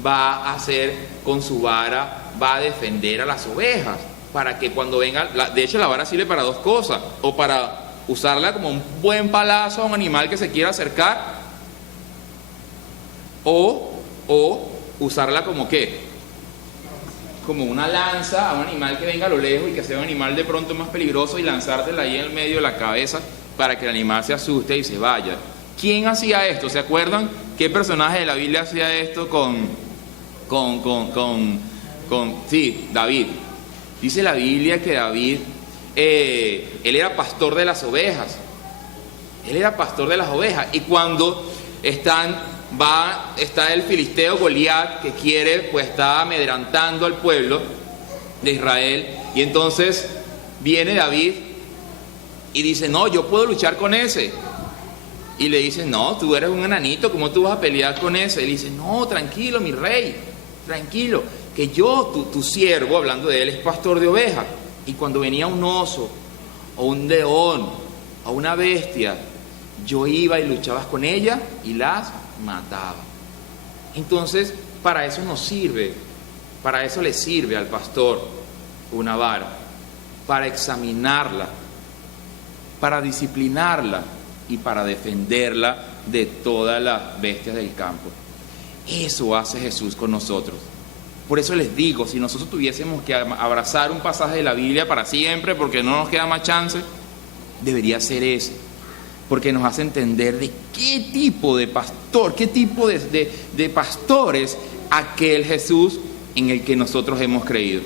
va a hacer con su vara, va a defender a las ovejas, para que cuando venga, de hecho la vara sirve para dos cosas: o para usarla como un buen palazo a un animal que se quiera acercar, o usarla como ¿qué? Como una lanza a un animal que venga a lo lejos y que sea un animal de pronto más peligroso, y lanzártela ahí en el medio de la cabeza para que el animal se asuste y se vaya. ¿Quién hacía esto? ¿Se acuerdan? ¿Qué personaje de la Biblia hacía esto sí, David? Dice la Biblia que David, él era pastor de las ovejas. Él era pastor de las ovejas. Y cuando está el filisteo Goliat, que quiere, pues está amedrentando al pueblo, de Israel. Y entonces viene David y dice, no, yo puedo luchar con ese. Y le dice, no, tú eres un enanito, ¿cómo tú vas a pelear con ese? Y le dice, no, tranquilo, mi rey, tranquilo, que yo, tu siervo, hablando de él, es pastor de ovejas. Y cuando venía un oso, o un león, o una bestia, yo iba y luchabas con ella y las mataba. Entonces, para eso nos sirve, para eso le sirve al pastor una vara, para examinarla, para disciplinarla y para defenderla de todas las bestias del campo. Eso hace Jesús con nosotros. Por eso les digo, si nosotros tuviésemos que abrazar un pasaje de la Biblia para siempre, porque no nos queda más chance, debería ser ese, porque nos hace entender de qué tipo de pastor, qué tipo de pastor es aquel Jesús en el que nosotros hemos creído.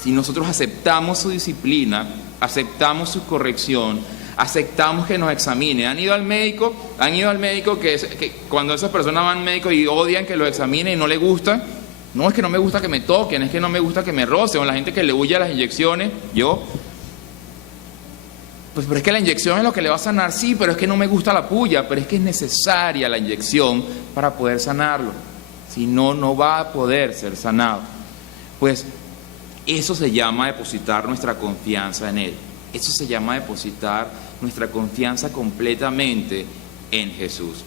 Si nosotros aceptamos su disciplina, aceptamos su corrección, aceptamos que nos examine. ¿Han ido al médico? Que cuando esas personas van al médico y odian que lo examine y no le gusta? No, es que no me gusta que me toquen, es que no me gusta que me rocen, o la gente que le huye a las inyecciones. Pues pero es que la inyección es lo que le va a sanar, sí, pero es que no me gusta la puya, pero es que es necesaria la inyección para poder sanarlo. Si no, no va a poder ser sanado. Pues eso se llama depositar nuestra confianza en Él. Eso se llama depositar nuestra confianza completamente en Jesús.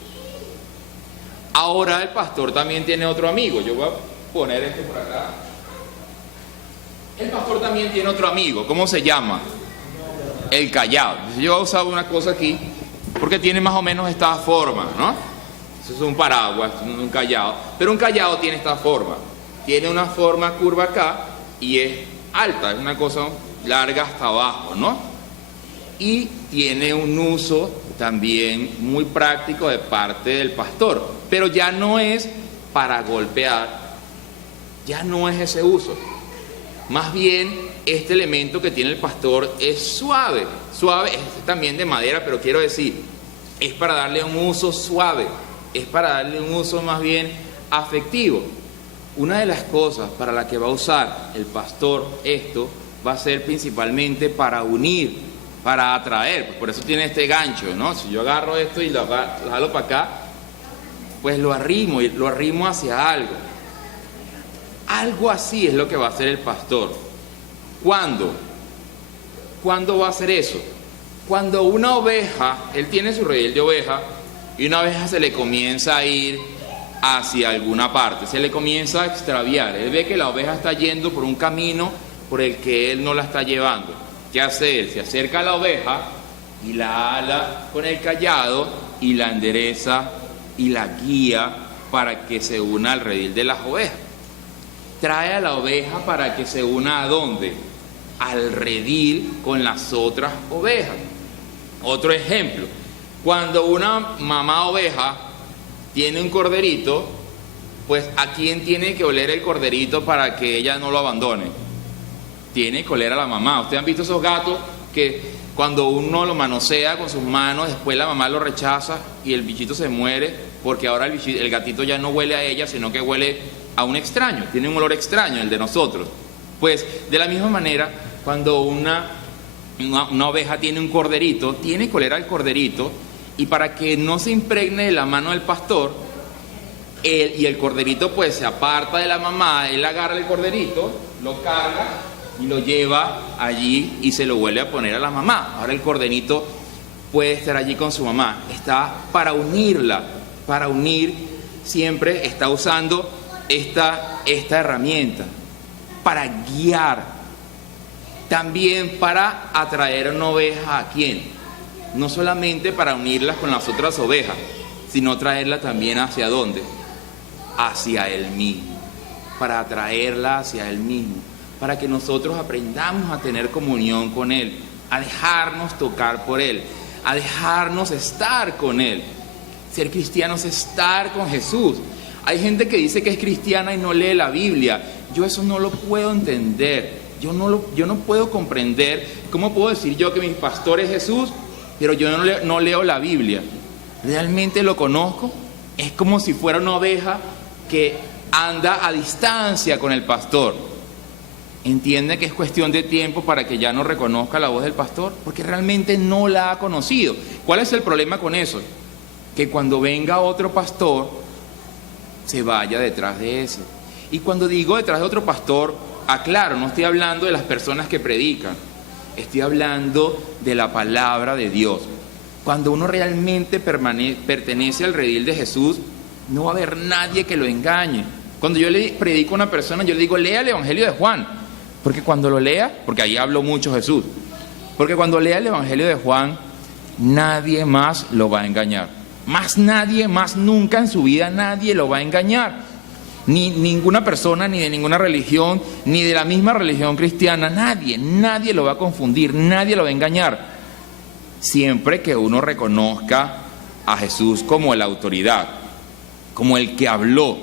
Ahora el pastor también tiene otro amigo. Yo voy a poner esto por acá. El pastor también tiene otro amigo. ¿Cómo se llama? El callado. Yo he usado una cosa aquí porque tiene más o menos esta forma, ¿no? Eso es un paraguas, un callado. Pero un callado tiene esta forma. Tiene una forma curva acá y es alta, es una cosa larga hasta abajo, ¿no? Y tiene un uso también muy práctico de parte del pastor, pero ya no es para golpear, ya no es ese uso. Más bien, este elemento que tiene el pastor es suave, es también de madera, pero quiero decir, es para darle un uso suave, es para darle un uso más bien afectivo. Una de las cosas para la que va a usar el pastor esto va a ser principalmente para unir, para atraer. Por eso tiene este gancho, ¿no? Si yo agarro esto y lo jalo para acá, pues lo arrimo hacia algo. Algo así es lo que va a hacer el pastor. ¿Cuándo? ¿Cuándo va a hacer eso? Cuando una oveja, él tiene su redil de oveja, y una oveja se le comienza a ir hacia alguna parte, se le comienza a extraviar. Él ve que la oveja está yendo por un camino por el que él no la está llevando. ¿Qué hace él? Se acerca a la oveja y la ala con el cayado y la endereza y la guía para que se una al redil de las ovejas. Trae a la oveja para que se una ¿a dónde? Al redil con las otras ovejas. Otro ejemplo, cuando una mamá oveja tiene un corderito, pues ¿a quién tiene que oler el corderito para que ella no lo abandone? Tiene que oler a la mamá. ¿Ustedes han visto esos gatos que cuando uno lo manosea con sus manos, después la mamá lo rechaza y el bichito se muere porque ahora el gatito ya no huele a ella, sino que huele a un extraño, tiene un olor extraño, el de nosotros? Pues de la misma manera, cuando una oveja tiene un corderito, tiene que oler al corderito, y para que no se impregne de la mano del pastor, y el corderito pues se aparta de la mamá, él agarra el corderito, lo carga y lo lleva allí y se lo vuelve a poner a la mamá. Ahora el corderito puede estar allí con su mamá. Está para unirla, para unir, siempre está usando esta herramienta, para guiar, también para atraer a una oveja. ¿A quién? No solamente para unirlas con las otras ovejas, sino traerla también ¿hacia dónde? Hacia Él mismo, para atraerla hacia Él mismo, para que nosotros aprendamos a tener comunión con Él, a dejarnos tocar por Él, a dejarnos estar con Él. Ser cristiano es estar con Jesús. Hay gente que dice que es cristiana y no lee la Biblia. Yo eso no lo puedo entender. Yo no puedo comprender. ¿Cómo puedo decir yo que mi pastor es Jesús, pero yo no leo la Biblia? ¿Realmente lo conozco? Es como si fuera una oveja que anda a distancia con el pastor. entiende que es cuestión de tiempo para que ya no reconozca la voz del pastor, porque realmente no la ha conocido. ¿Cuál es el problema con eso? Que cuando venga otro pastor, se vaya detrás de ese. Y cuando digo detrás de otro pastor, aclaro, no estoy hablando de las personas que predican, estoy hablando de la palabra de Dios. Cuando uno realmente pertenece al redil de Jesús, no va a haber nadie que lo engañe. Cuando yo le predico a una persona, yo le digo, lea el Evangelio de Juan, porque cuando lo lea, porque ahí habló mucho Jesús, porque cuando lea el Evangelio de Juan, nadie más lo va a engañar. Más nadie, más nunca en su vida nadie lo va a engañar. Ni ninguna persona, ni de ninguna religión, ni de la misma religión cristiana, nadie lo va a confundir, nadie lo va a engañar. Siempre que uno reconozca a Jesús como la autoridad, como el que habló.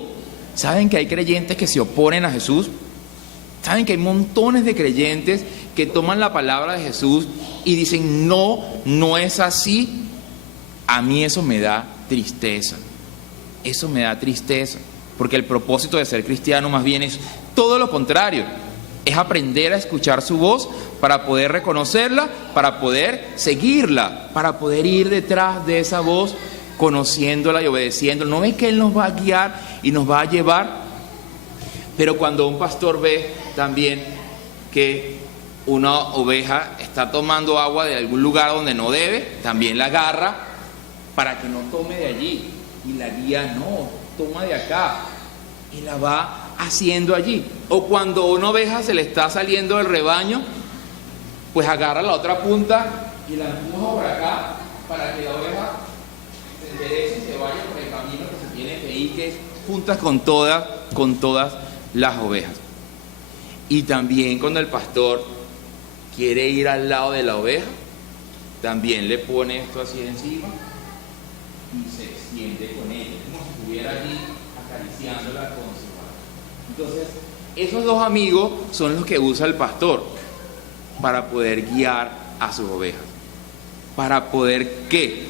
¿Saben que hay creyentes que se oponen a Jesús? ¿Saben que hay montones de creyentes que toman la palabra de Jesús y dicen, no es así? A mí eso me da tristeza. Eso me da tristeza. Porque el propósito de ser cristiano más bien es todo lo contrario. Es aprender a escuchar su voz para poder reconocerla, para poder seguirla, para poder ir detrás de esa voz, conociéndola y obedeciéndola. ¿No ves que Él nos va a guiar y nos va a llevar? Pero cuando un pastor ve también que una oveja está tomando agua de algún lugar donde no debe, también la agarra para que no tome de allí. Y la guía, no, toma de acá. Y la va haciendo allí. O cuando una oveja se le está saliendo del rebaño, pues agarra la otra punta y la empuja por acá para que la oveja se enderece y se vaya por el camino que se tiene que ir, que es juntas con todas las ovejas. Y también cuando el pastor quiere ir al lado de la oveja, también le pone esto así encima y se extiende con ella, como si estuviera allí acariciándola con su mano. Entonces, esos dos amigos son los que usa el pastor para poder guiar a sus ovejas. ¿Para poder qué?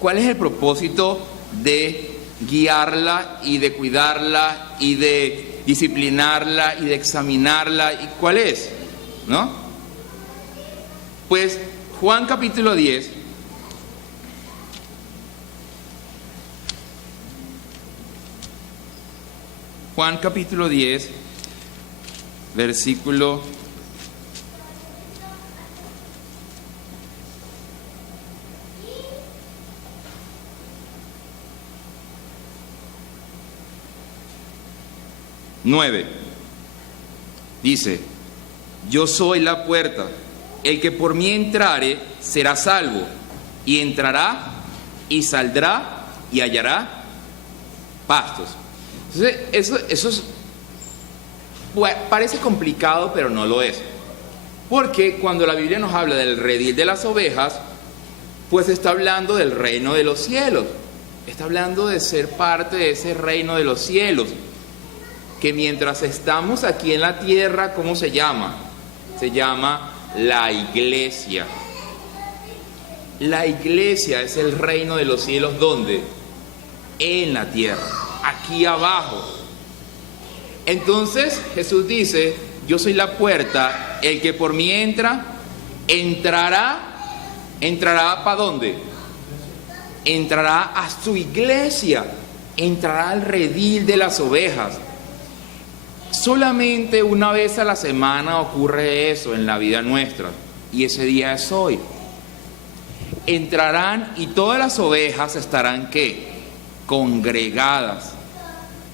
¿Cuál es el propósito de guiarla y de cuidarla y de disciplinarla y de examinarla? ¿Y cuál es? ¿No? Pues Juan capítulo 10, Juan capítulo 10, versículo 9. Dice, yo soy la puerta, el que por mí entrare será salvo, y entrará y saldrá y hallará pastos. Entonces, eso es, parece complicado, pero no lo es. Porque cuando la Biblia nos habla del redil de las ovejas, pues está hablando del reino de los cielos. Está hablando de ser parte de ese reino de los cielos. Que mientras estamos aquí en la tierra, ¿cómo se llama? Se llama la iglesia. La iglesia es el reino de los cielos, ¿dónde? En la tierra, aquí abajo. Entonces Jesús dice, yo soy la puerta, el que por mí entrará ¿para dónde? Entrará a su iglesia, entrará al redil de las ovejas. Solamente una vez a la semana ocurre eso en la vida nuestra, y ese día es hoy. Entrarán y todas las ovejas estarán ¿qué? Congregadas.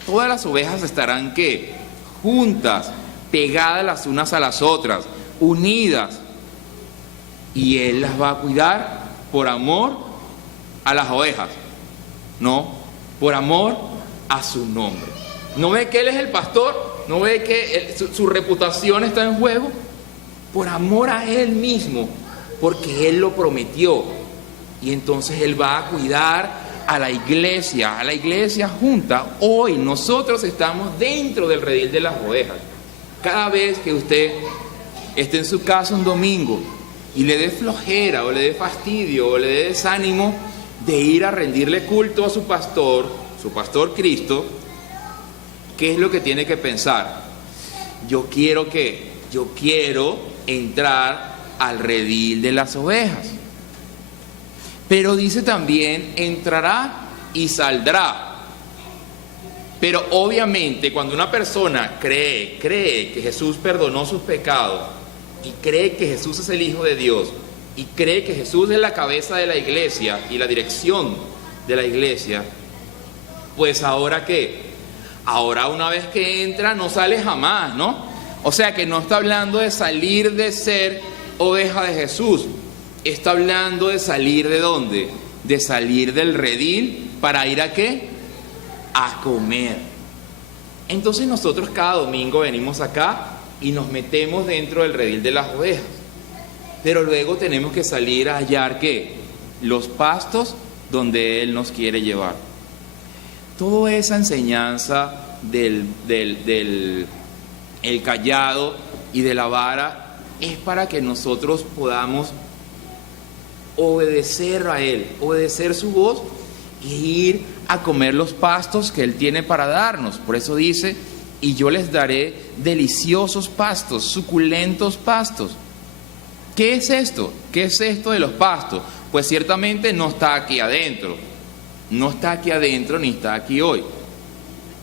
Todas las ovejas estarán ¿qué? Juntas, pegadas las unas a las otras, unidas. Y Él las va a cuidar por amor a las ovejas, no, por amor a su nombre. ¿No ve que Él es el pastor? ¿No ve que su reputación está en juego? Por amor a Él mismo, porque Él lo prometió. Y entonces Él va a cuidar a la iglesia junta. Hoy nosotros estamos dentro del redil de las ovejas. Cada vez que usted esté en su casa un domingo y le dé flojera o le dé fastidio o le dé desánimo de ir a rendirle culto a su pastor Cristo, ¿qué es lo que tiene que pensar? Yo quiero entrar al redil de las ovejas. Pero dice también, entrará y saldrá. Pero obviamente cuando una persona cree que Jesús perdonó sus pecados y cree que Jesús es el Hijo de Dios y cree que Jesús es la cabeza de la iglesia y la dirección de la iglesia, pues ahora ¿qué? Ahora una vez que entra no sale jamás, ¿no? O sea que no está hablando de salir de ser oveja de Jesús, está hablando de salir ¿de dónde? De salir del redil para ir ¿a qué? A comer. Entonces nosotros cada domingo venimos acá y nos metemos dentro del redil de las ovejas, pero luego tenemos que salir a hallar ¿qué? Los pastos donde Él nos quiere llevar. Toda esa enseñanza del cayado y de la vara es para que nosotros podamos obedecer a Él, obedecer su voz e ir a comer los pastos que Él tiene para darnos. Por eso dice, y yo les daré deliciosos pastos, suculentos pastos. ¿Qué es esto? ¿Qué es esto de los pastos? Pues ciertamente no está aquí adentro. No está aquí adentro ni está aquí hoy.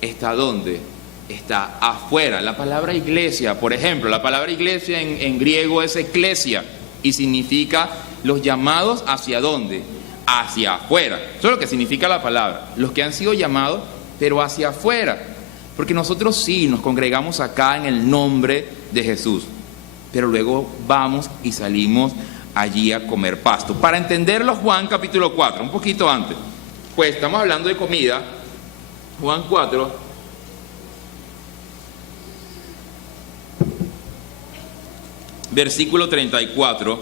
¿Está dónde? Está afuera. La palabra iglesia, por ejemplo, la palabra iglesia en griego es eclesia y significa los llamados hacia dónde, hacia afuera. Eso es lo que significa la palabra, los que han sido llamados, pero hacia afuera. Porque nosotros sí nos congregamos acá en el nombre de Jesús, pero luego vamos y salimos allí a comer pasto. Para entenderlo, Juan capítulo 4, un poquito antes, pues estamos hablando de comida. Juan 4, versículo 34,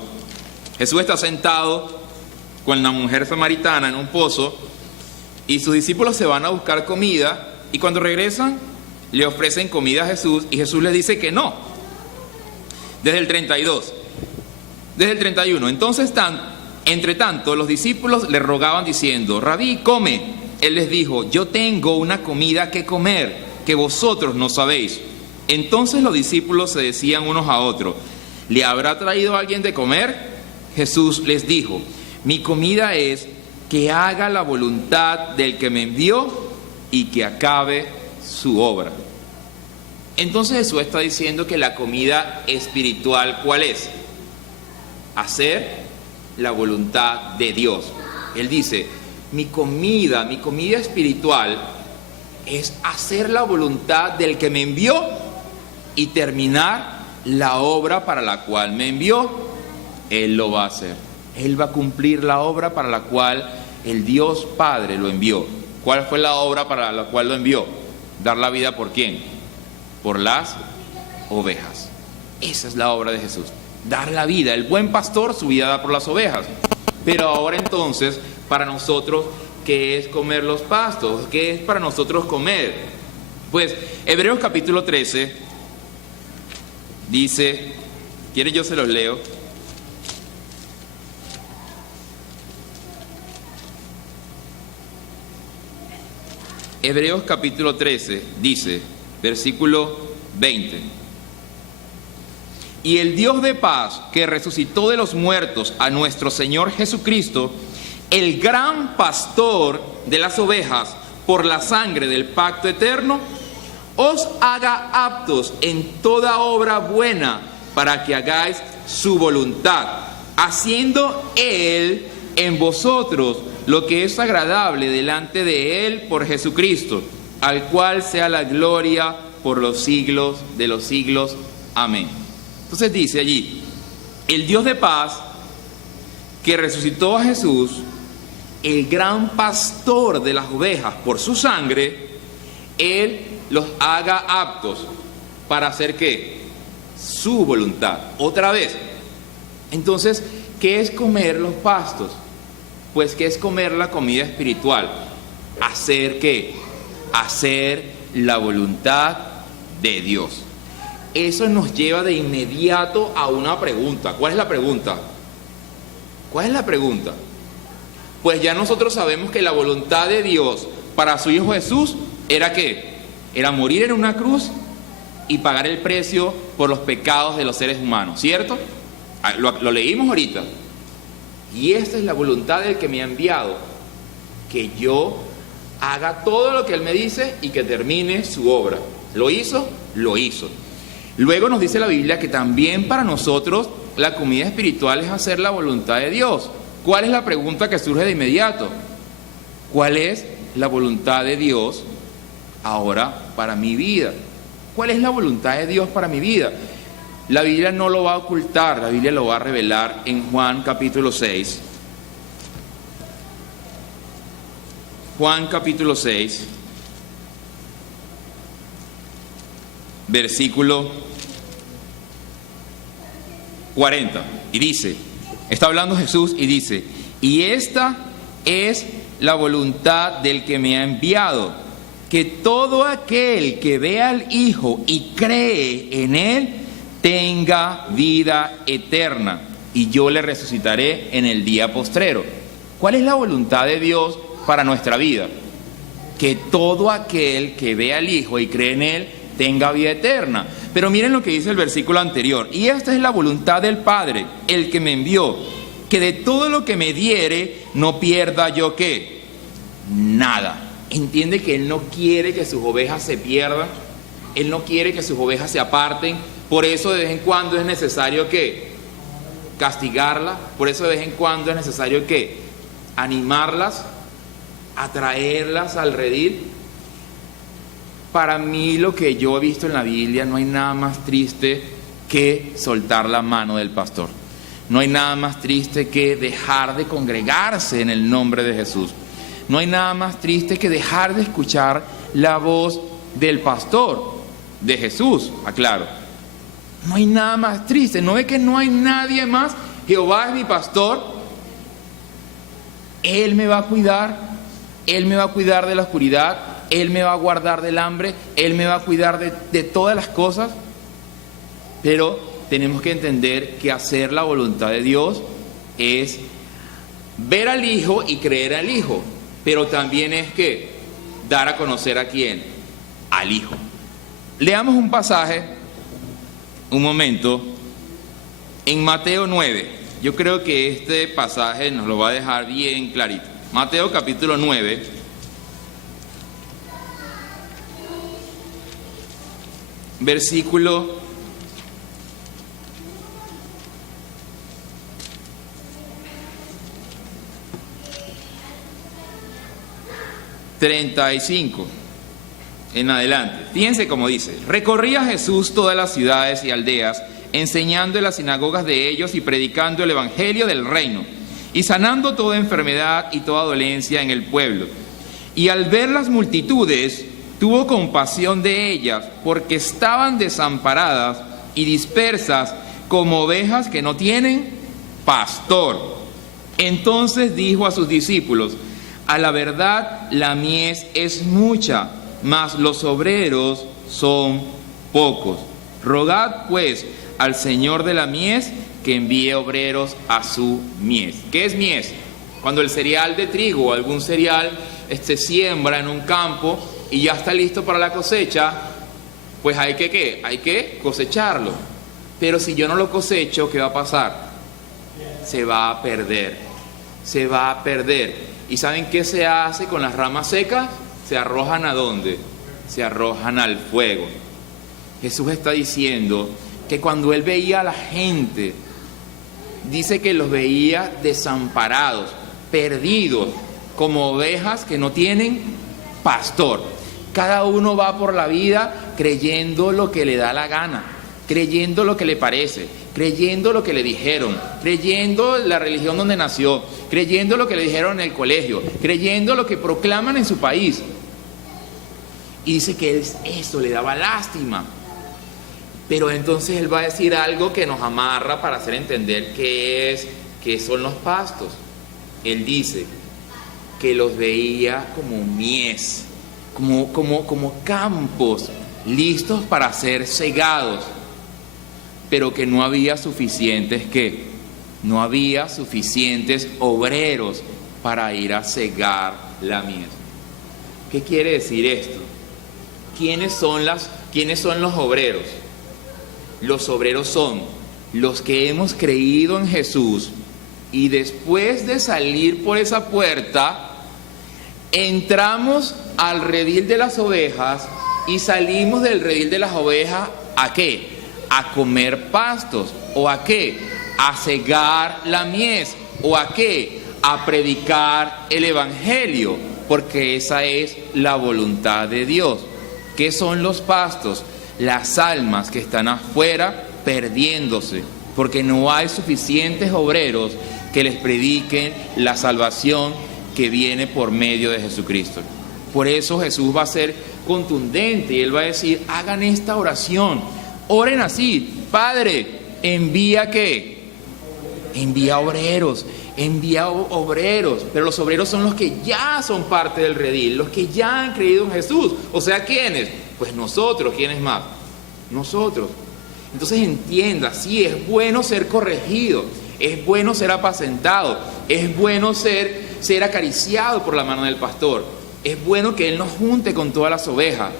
Jesús está sentado con la mujer samaritana en un pozo y sus discípulos se van a buscar comida y cuando regresan le ofrecen comida a Jesús y Jesús les dice que no. Desde el 32, desde el 31, entonces entre tanto los discípulos le rogaban diciendo, Rabí, come. Él les dijo, yo tengo una comida que comer que vosotros no sabéis. Entonces los discípulos se decían unos a otros, ¿le habrá traído alguien de comer? Jesús les dijo, mi comida es que haga la voluntad del que me envió y que acabe su obra. Entonces Jesús está diciendo que la comida espiritual, ¿cuál es? Hacer la voluntad de Dios. Él dice, mi comida espiritual es hacer la voluntad del que me envió y terminar la obra para la cual me envió. Él lo va a hacer. Él va a cumplir la obra para la cual el Dios Padre lo envió. ¿Cuál fue la obra para la cual lo envió? Dar la vida ¿por quién? Por las ovejas. Esa es la obra de Jesús. Dar la vida. El buen pastor su vida da por las ovejas. Pero ahora entonces, para nosotros, ¿qué es comer los pastos? ¿Qué es para nosotros comer? Pues Hebreos capítulo 13 dice, ¿quieren yo se los leo? Hebreos capítulo 13 dice, versículo 20. Y el Dios de paz, que resucitó de los muertos a nuestro Señor Jesucristo, el gran pastor de las ovejas, por la sangre del pacto eterno, os haga aptos en toda obra buena para que hagáis su voluntad, haciendo Él en vosotros lo que es agradable delante de Él por Jesucristo, al cual sea la gloria por los siglos de los siglos. Amén. Entonces dice allí, el Dios de paz, que resucitó a Jesús, el gran pastor de las ovejas por su sangre, Él los haga aptos para hacer ¿qué? Su voluntad. Otra vez. Entonces, ¿qué es comer los pastos? Pues ¿qué es comer la comida espiritual? ¿Hacer qué? Hacer la voluntad de Dios. Eso nos lleva de inmediato a una pregunta. ¿Cuál es la pregunta? ¿Cuál es la pregunta? Pues ya nosotros sabemos que la voluntad de Dios para su Hijo Jesús era ¿qué? Era morir en una cruz y pagar el precio por los pecados de los seres humanos, ¿cierto? Lo leímos ahorita. Y esta es la voluntad del que me ha enviado, que yo haga todo lo que Él me dice y que termine su obra. ¿Lo hizo? Lo hizo. Luego nos dice la Biblia que también para nosotros la comida espiritual es hacer la voluntad de Dios. ¿Cuál es la pregunta que surge de inmediato? ¿Cuál es la voluntad de Dios ahora para mi vida? ¿Cuál es la voluntad de Dios para mi vida? La Biblia no lo va a ocultar, la Biblia lo va a revelar en Juan capítulo 6. Juan capítulo 6, versículo 40. Y dice, está hablando Jesús y dice, y esta es la voluntad del que me ha enviado, que todo aquel que vea al Hijo y cree en Él, tenga vida eterna, y yo le resucitaré en el día postrero. ¿Cuál es la voluntad de Dios para nuestra vida? Que todo aquel que vea al Hijo y cree en Él, tenga vida eterna. Pero miren lo que dice el versículo anterior, y esta es la voluntad del Padre, el que me envió, que de todo lo que me diere, no pierda yo ¿qué? Nada. Entiende que Él no quiere que sus ovejas se pierdan, Él no quiere que sus ovejas se aparten. Por eso de vez en cuando es necesario ¿qué? Castigarlas. Por eso de vez en cuando es necesario ¿qué? Animarlas, atraerlas al redil. Para mí, lo que yo he visto en la Biblia, no hay nada más triste que soltar la mano del pastor. No hay nada más triste que dejar de congregarse en el nombre de Jesús. No hay nada más triste que dejar de escuchar la voz del pastor, de Jesús, aclaro. No hay nada más triste. ¿No ve que no hay nadie más? Jehová es mi pastor. Él me va a cuidar. Él me va a cuidar de la oscuridad. Él me va a guardar del hambre. Él me va a cuidar de todas las cosas. Pero tenemos que entender que hacer la voluntad de Dios es ver al Hijo y creer al Hijo. Pero también es que dar a conocer a quién, al Hijo. Leamos un pasaje. Un momento, en Mateo 9, yo creo que este pasaje nos lo va a dejar bien clarito. Mateo capítulo 9, versículo 35 en adelante. Fíjense cómo dice: recorría Jesús todas las ciudades y aldeas, enseñando en las sinagogas de ellos y predicando el evangelio del reino, y sanando toda enfermedad y toda dolencia en el pueblo. Y al ver las multitudes, tuvo compasión de ellas, porque estaban desamparadas y dispersas como ovejas que no tienen pastor. Entonces dijo a sus discípulos: a la verdad la mies es mucha, mas los obreros son pocos. Rogad pues al Señor de la mies que envíe obreros a su mies. ¿Qué es mies? Cuando el cereal de trigo o algún cereal se siembra en un campo y ya está listo para la cosecha, pues hay que ¿qué? Hay que cosecharlo. Pero si yo no lo cosecho, ¿qué va a pasar? Se va a perder. Se va a perder. ¿Y saben qué se hace con las ramas secas? ¿Se arrojan a dónde? Se arrojan al fuego. Jesús está diciendo que cuando Él veía a la gente, dice que los veía desamparados, perdidos, como ovejas que no tienen pastor. Cada uno va por la vida creyendo lo que le da la gana, creyendo lo que le parece, creyendo lo que le dijeron, creyendo la religión donde nació, creyendo lo que le dijeron en el colegio, creyendo lo que proclaman en su país. Y dice que eso le daba lástima. Pero entonces Él va a decir algo que nos amarra para hacer entender qué son los pastos. Él dice que los veía como mies, como campos listos para ser segados, pero que no había suficientes no había suficientes obreros para ir a segar la mies. ¿Qué quiere decir esto? ¿Quiénes son las ¿Quiénes son los obreros? Los obreros son los que hemos creído en Jesús y después de salir por esa puerta, entramos al redil de las ovejas y salimos del redil de las ovejas, ¿a qué? A comer pastos. ¿O a qué? A cegar la mies. ¿O a qué? A predicar el evangelio, porque esa es la voluntad de Dios. ¿Qué son los pastos? Las almas que están afuera perdiéndose, porque no hay suficientes obreros que les prediquen la salvación que viene por medio de Jesucristo. Por eso Jesús va a ser contundente y Él va a decir, hagan esta oración, oren así: Padre, envía ¿qué? Envía obreros, pero los obreros son los que ya son parte del redil, los que ya han creído en Jesús. O sea, ¿quiénes? Pues nosotros. ¿Quiénes más? Nosotros. Entonces entienda, sí, es bueno ser corregido, es bueno ser apacentado, es bueno ser acariciado por la mano del pastor, es bueno que Él nos junte con todas las ovejas,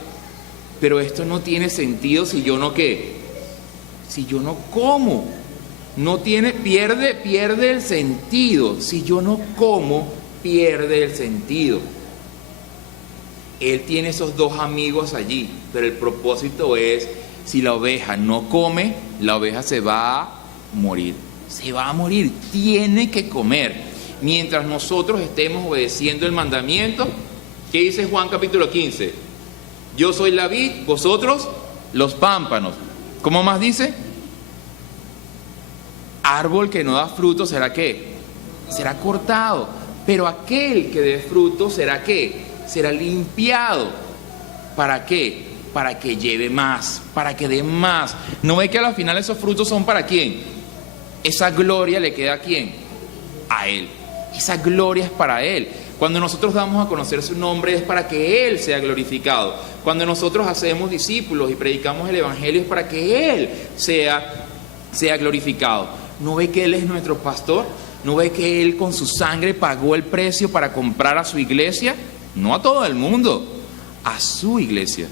pero esto no tiene sentido si yo no ¿qué? Si yo no como. No tiene, pierde el sentido. Si yo no como, pierde el sentido. Él tiene esos dos amigos allí, pero el propósito es, si la oveja no come, la oveja se va a morir. Se va a morir, tiene que comer. Mientras nosotros estemos obedeciendo el mandamiento, ¿qué dice Juan capítulo 15? Yo soy la vid, vosotros los pámpanos. ¿Cómo más dice? Árbol que no da fruto será ¿qué? Será cortado, pero aquel que dé fruto será ¿qué? Será limpiado. ¿Para qué? Para que lleve más, para que dé más. ¿No ve que al final esos frutos son para quién? Esa gloria le queda ¿a quién? A Él. Esa gloria es para Él. Cuando nosotros damos a conocer su nombre es para que Él sea glorificado. Cuando nosotros hacemos discípulos y predicamos el evangelio es para que Él sea glorificado. ¿No ve que Él es nuestro pastor? ¿No ve que Él con su sangre pagó el precio para comprar a su iglesia? No a todo el mundo, a su iglesia.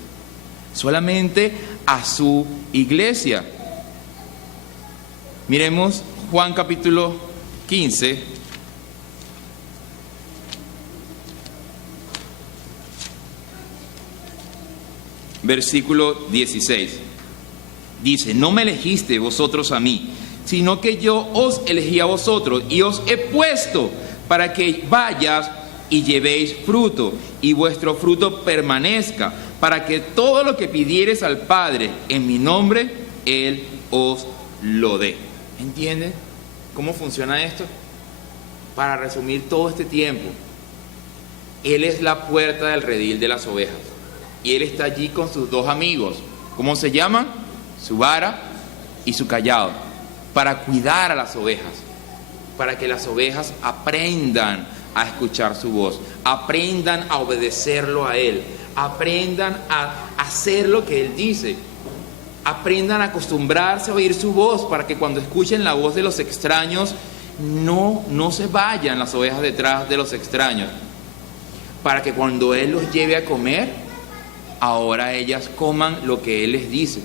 Solamente a su iglesia. Miremos Juan capítulo 15. Versículo 16. Dice, no me elegiste vosotros a mí, sino que yo os elegí a vosotros y os he puesto para que vayas y llevéis fruto y vuestro fruto permanezca, para que todo lo que pidieres al Padre en mi nombre, Él os lo dé. ¿Entienden cómo funciona esto? Para resumir todo este tiempo, Él es la puerta del redil de las ovejas y Él está allí con sus dos amigos. ¿Cómo se llaman? Su vara y su callado, para cuidar a las ovejas, para que las ovejas aprendan a escuchar su voz, aprendan a obedecerlo a Él, aprendan a hacer lo que Él dice, aprendan a acostumbrarse a oír su voz, para que cuando escuchen la voz de los extraños no se vayan las ovejas detrás de los extraños, para que cuando Él los lleve a comer, ahora ellas coman lo que Él les dice.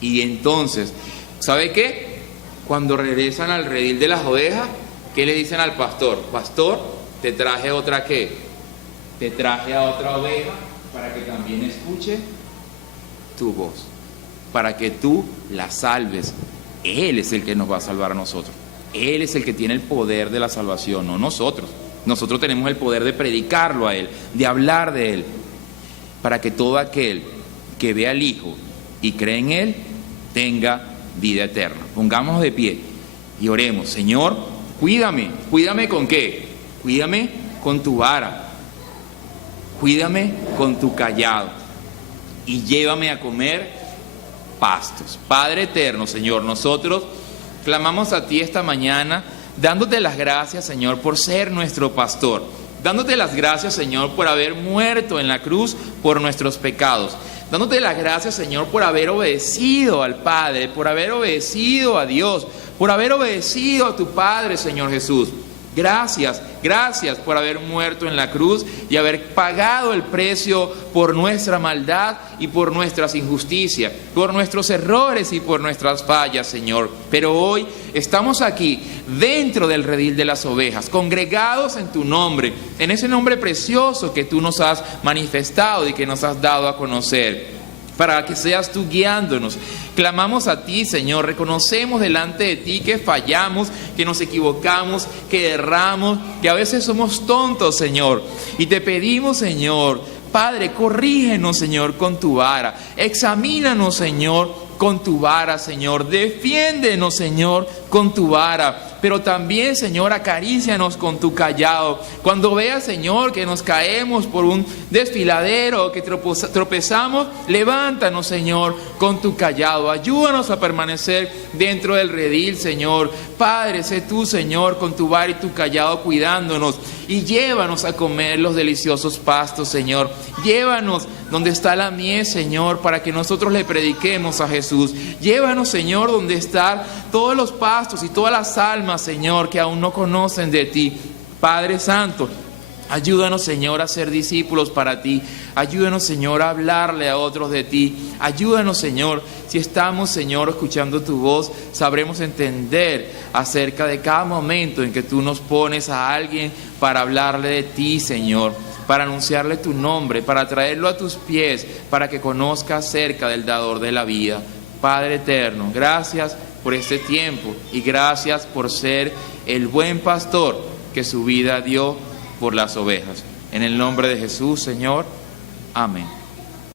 Y entonces, ¿sabe qué? Cuando regresan al redil de las ovejas, ¿qué le dicen al pastor? Pastor, te traje otra ¿qué? Te traje a otra oveja para que también escuche tu voz, para que tú la salves. Él es el que nos va a salvar a nosotros. Él es el que tiene el poder de la salvación, no nosotros. Nosotros tenemos el poder de predicarlo a Él, de hablar de Él, para que todo aquel que vea al Hijo y cree en Él tenga vida eterna. Pongámonos de pie y oremos. Señor, cuídame. ¿Cuídame con qué? Cuídame con tu vara, cuídame con tu callado y llévame a comer pastos. Padre eterno, Señor, nosotros clamamos a ti esta mañana dándote las gracias, Señor, por ser nuestro pastor, dándote las gracias, Señor, por haber muerto en la cruz por nuestros pecados, dándote las gracias, Señor, por haber obedecido al Padre, por haber obedecido a Dios, por haber obedecido a tu Padre, Señor Jesús. Gracias, gracias por haber muerto en la cruz y haber pagado el precio por nuestra maldad y por nuestras injusticias, por nuestros errores y por nuestras fallas, Señor. Pero hoy estamos aquí, dentro del redil de las ovejas, congregados en tu nombre, en ese nombre precioso que tú nos has manifestado y que nos has dado a conocer, para que seas tú guiándonos. Clamamos a ti, Señor, reconocemos delante de ti que fallamos, que nos equivocamos, que erramos, que a veces somos tontos, Señor. Y te pedimos, Señor, Padre, corrígenos, Señor, con tu vara. Examínanos, Señor, con tu vara, Señor. Defiéndenos, Señor, con tu vara. Pero también, Señor, acarícianos con tu callado. Cuando veas, Señor, que nos caemos por un desfiladero, que tropezamos, levántanos, Señor, con tu callado. Ayúdanos a permanecer dentro del redil, Señor. Padre, sé tú, Señor, con tu vara y tu callado cuidándonos. Y llévanos a comer los deliciosos pastos, Señor. Llévanos donde está la mies, Señor, para que nosotros le prediquemos a Jesús. Llévanos, Señor, donde están todos los pastos y todas las almas, Señor, que aún no conocen de ti. Padre Santo, ayúdanos, Señor, a ser discípulos para ti. Ayúdanos, Señor, a hablarle a otros de ti. Ayúdanos, Señor, si estamos, Señor, escuchando tu voz, sabremos entender acerca de cada momento en que tú nos pones a alguien para hablarle de ti, Señor, para anunciarle tu nombre, para traerlo a tus pies, para que conozca acerca del dador de la vida. Padre eterno, gracias por este tiempo y gracias por ser el buen pastor que su vida dio por las ovejas. En el nombre de Jesús, Señor. Amén.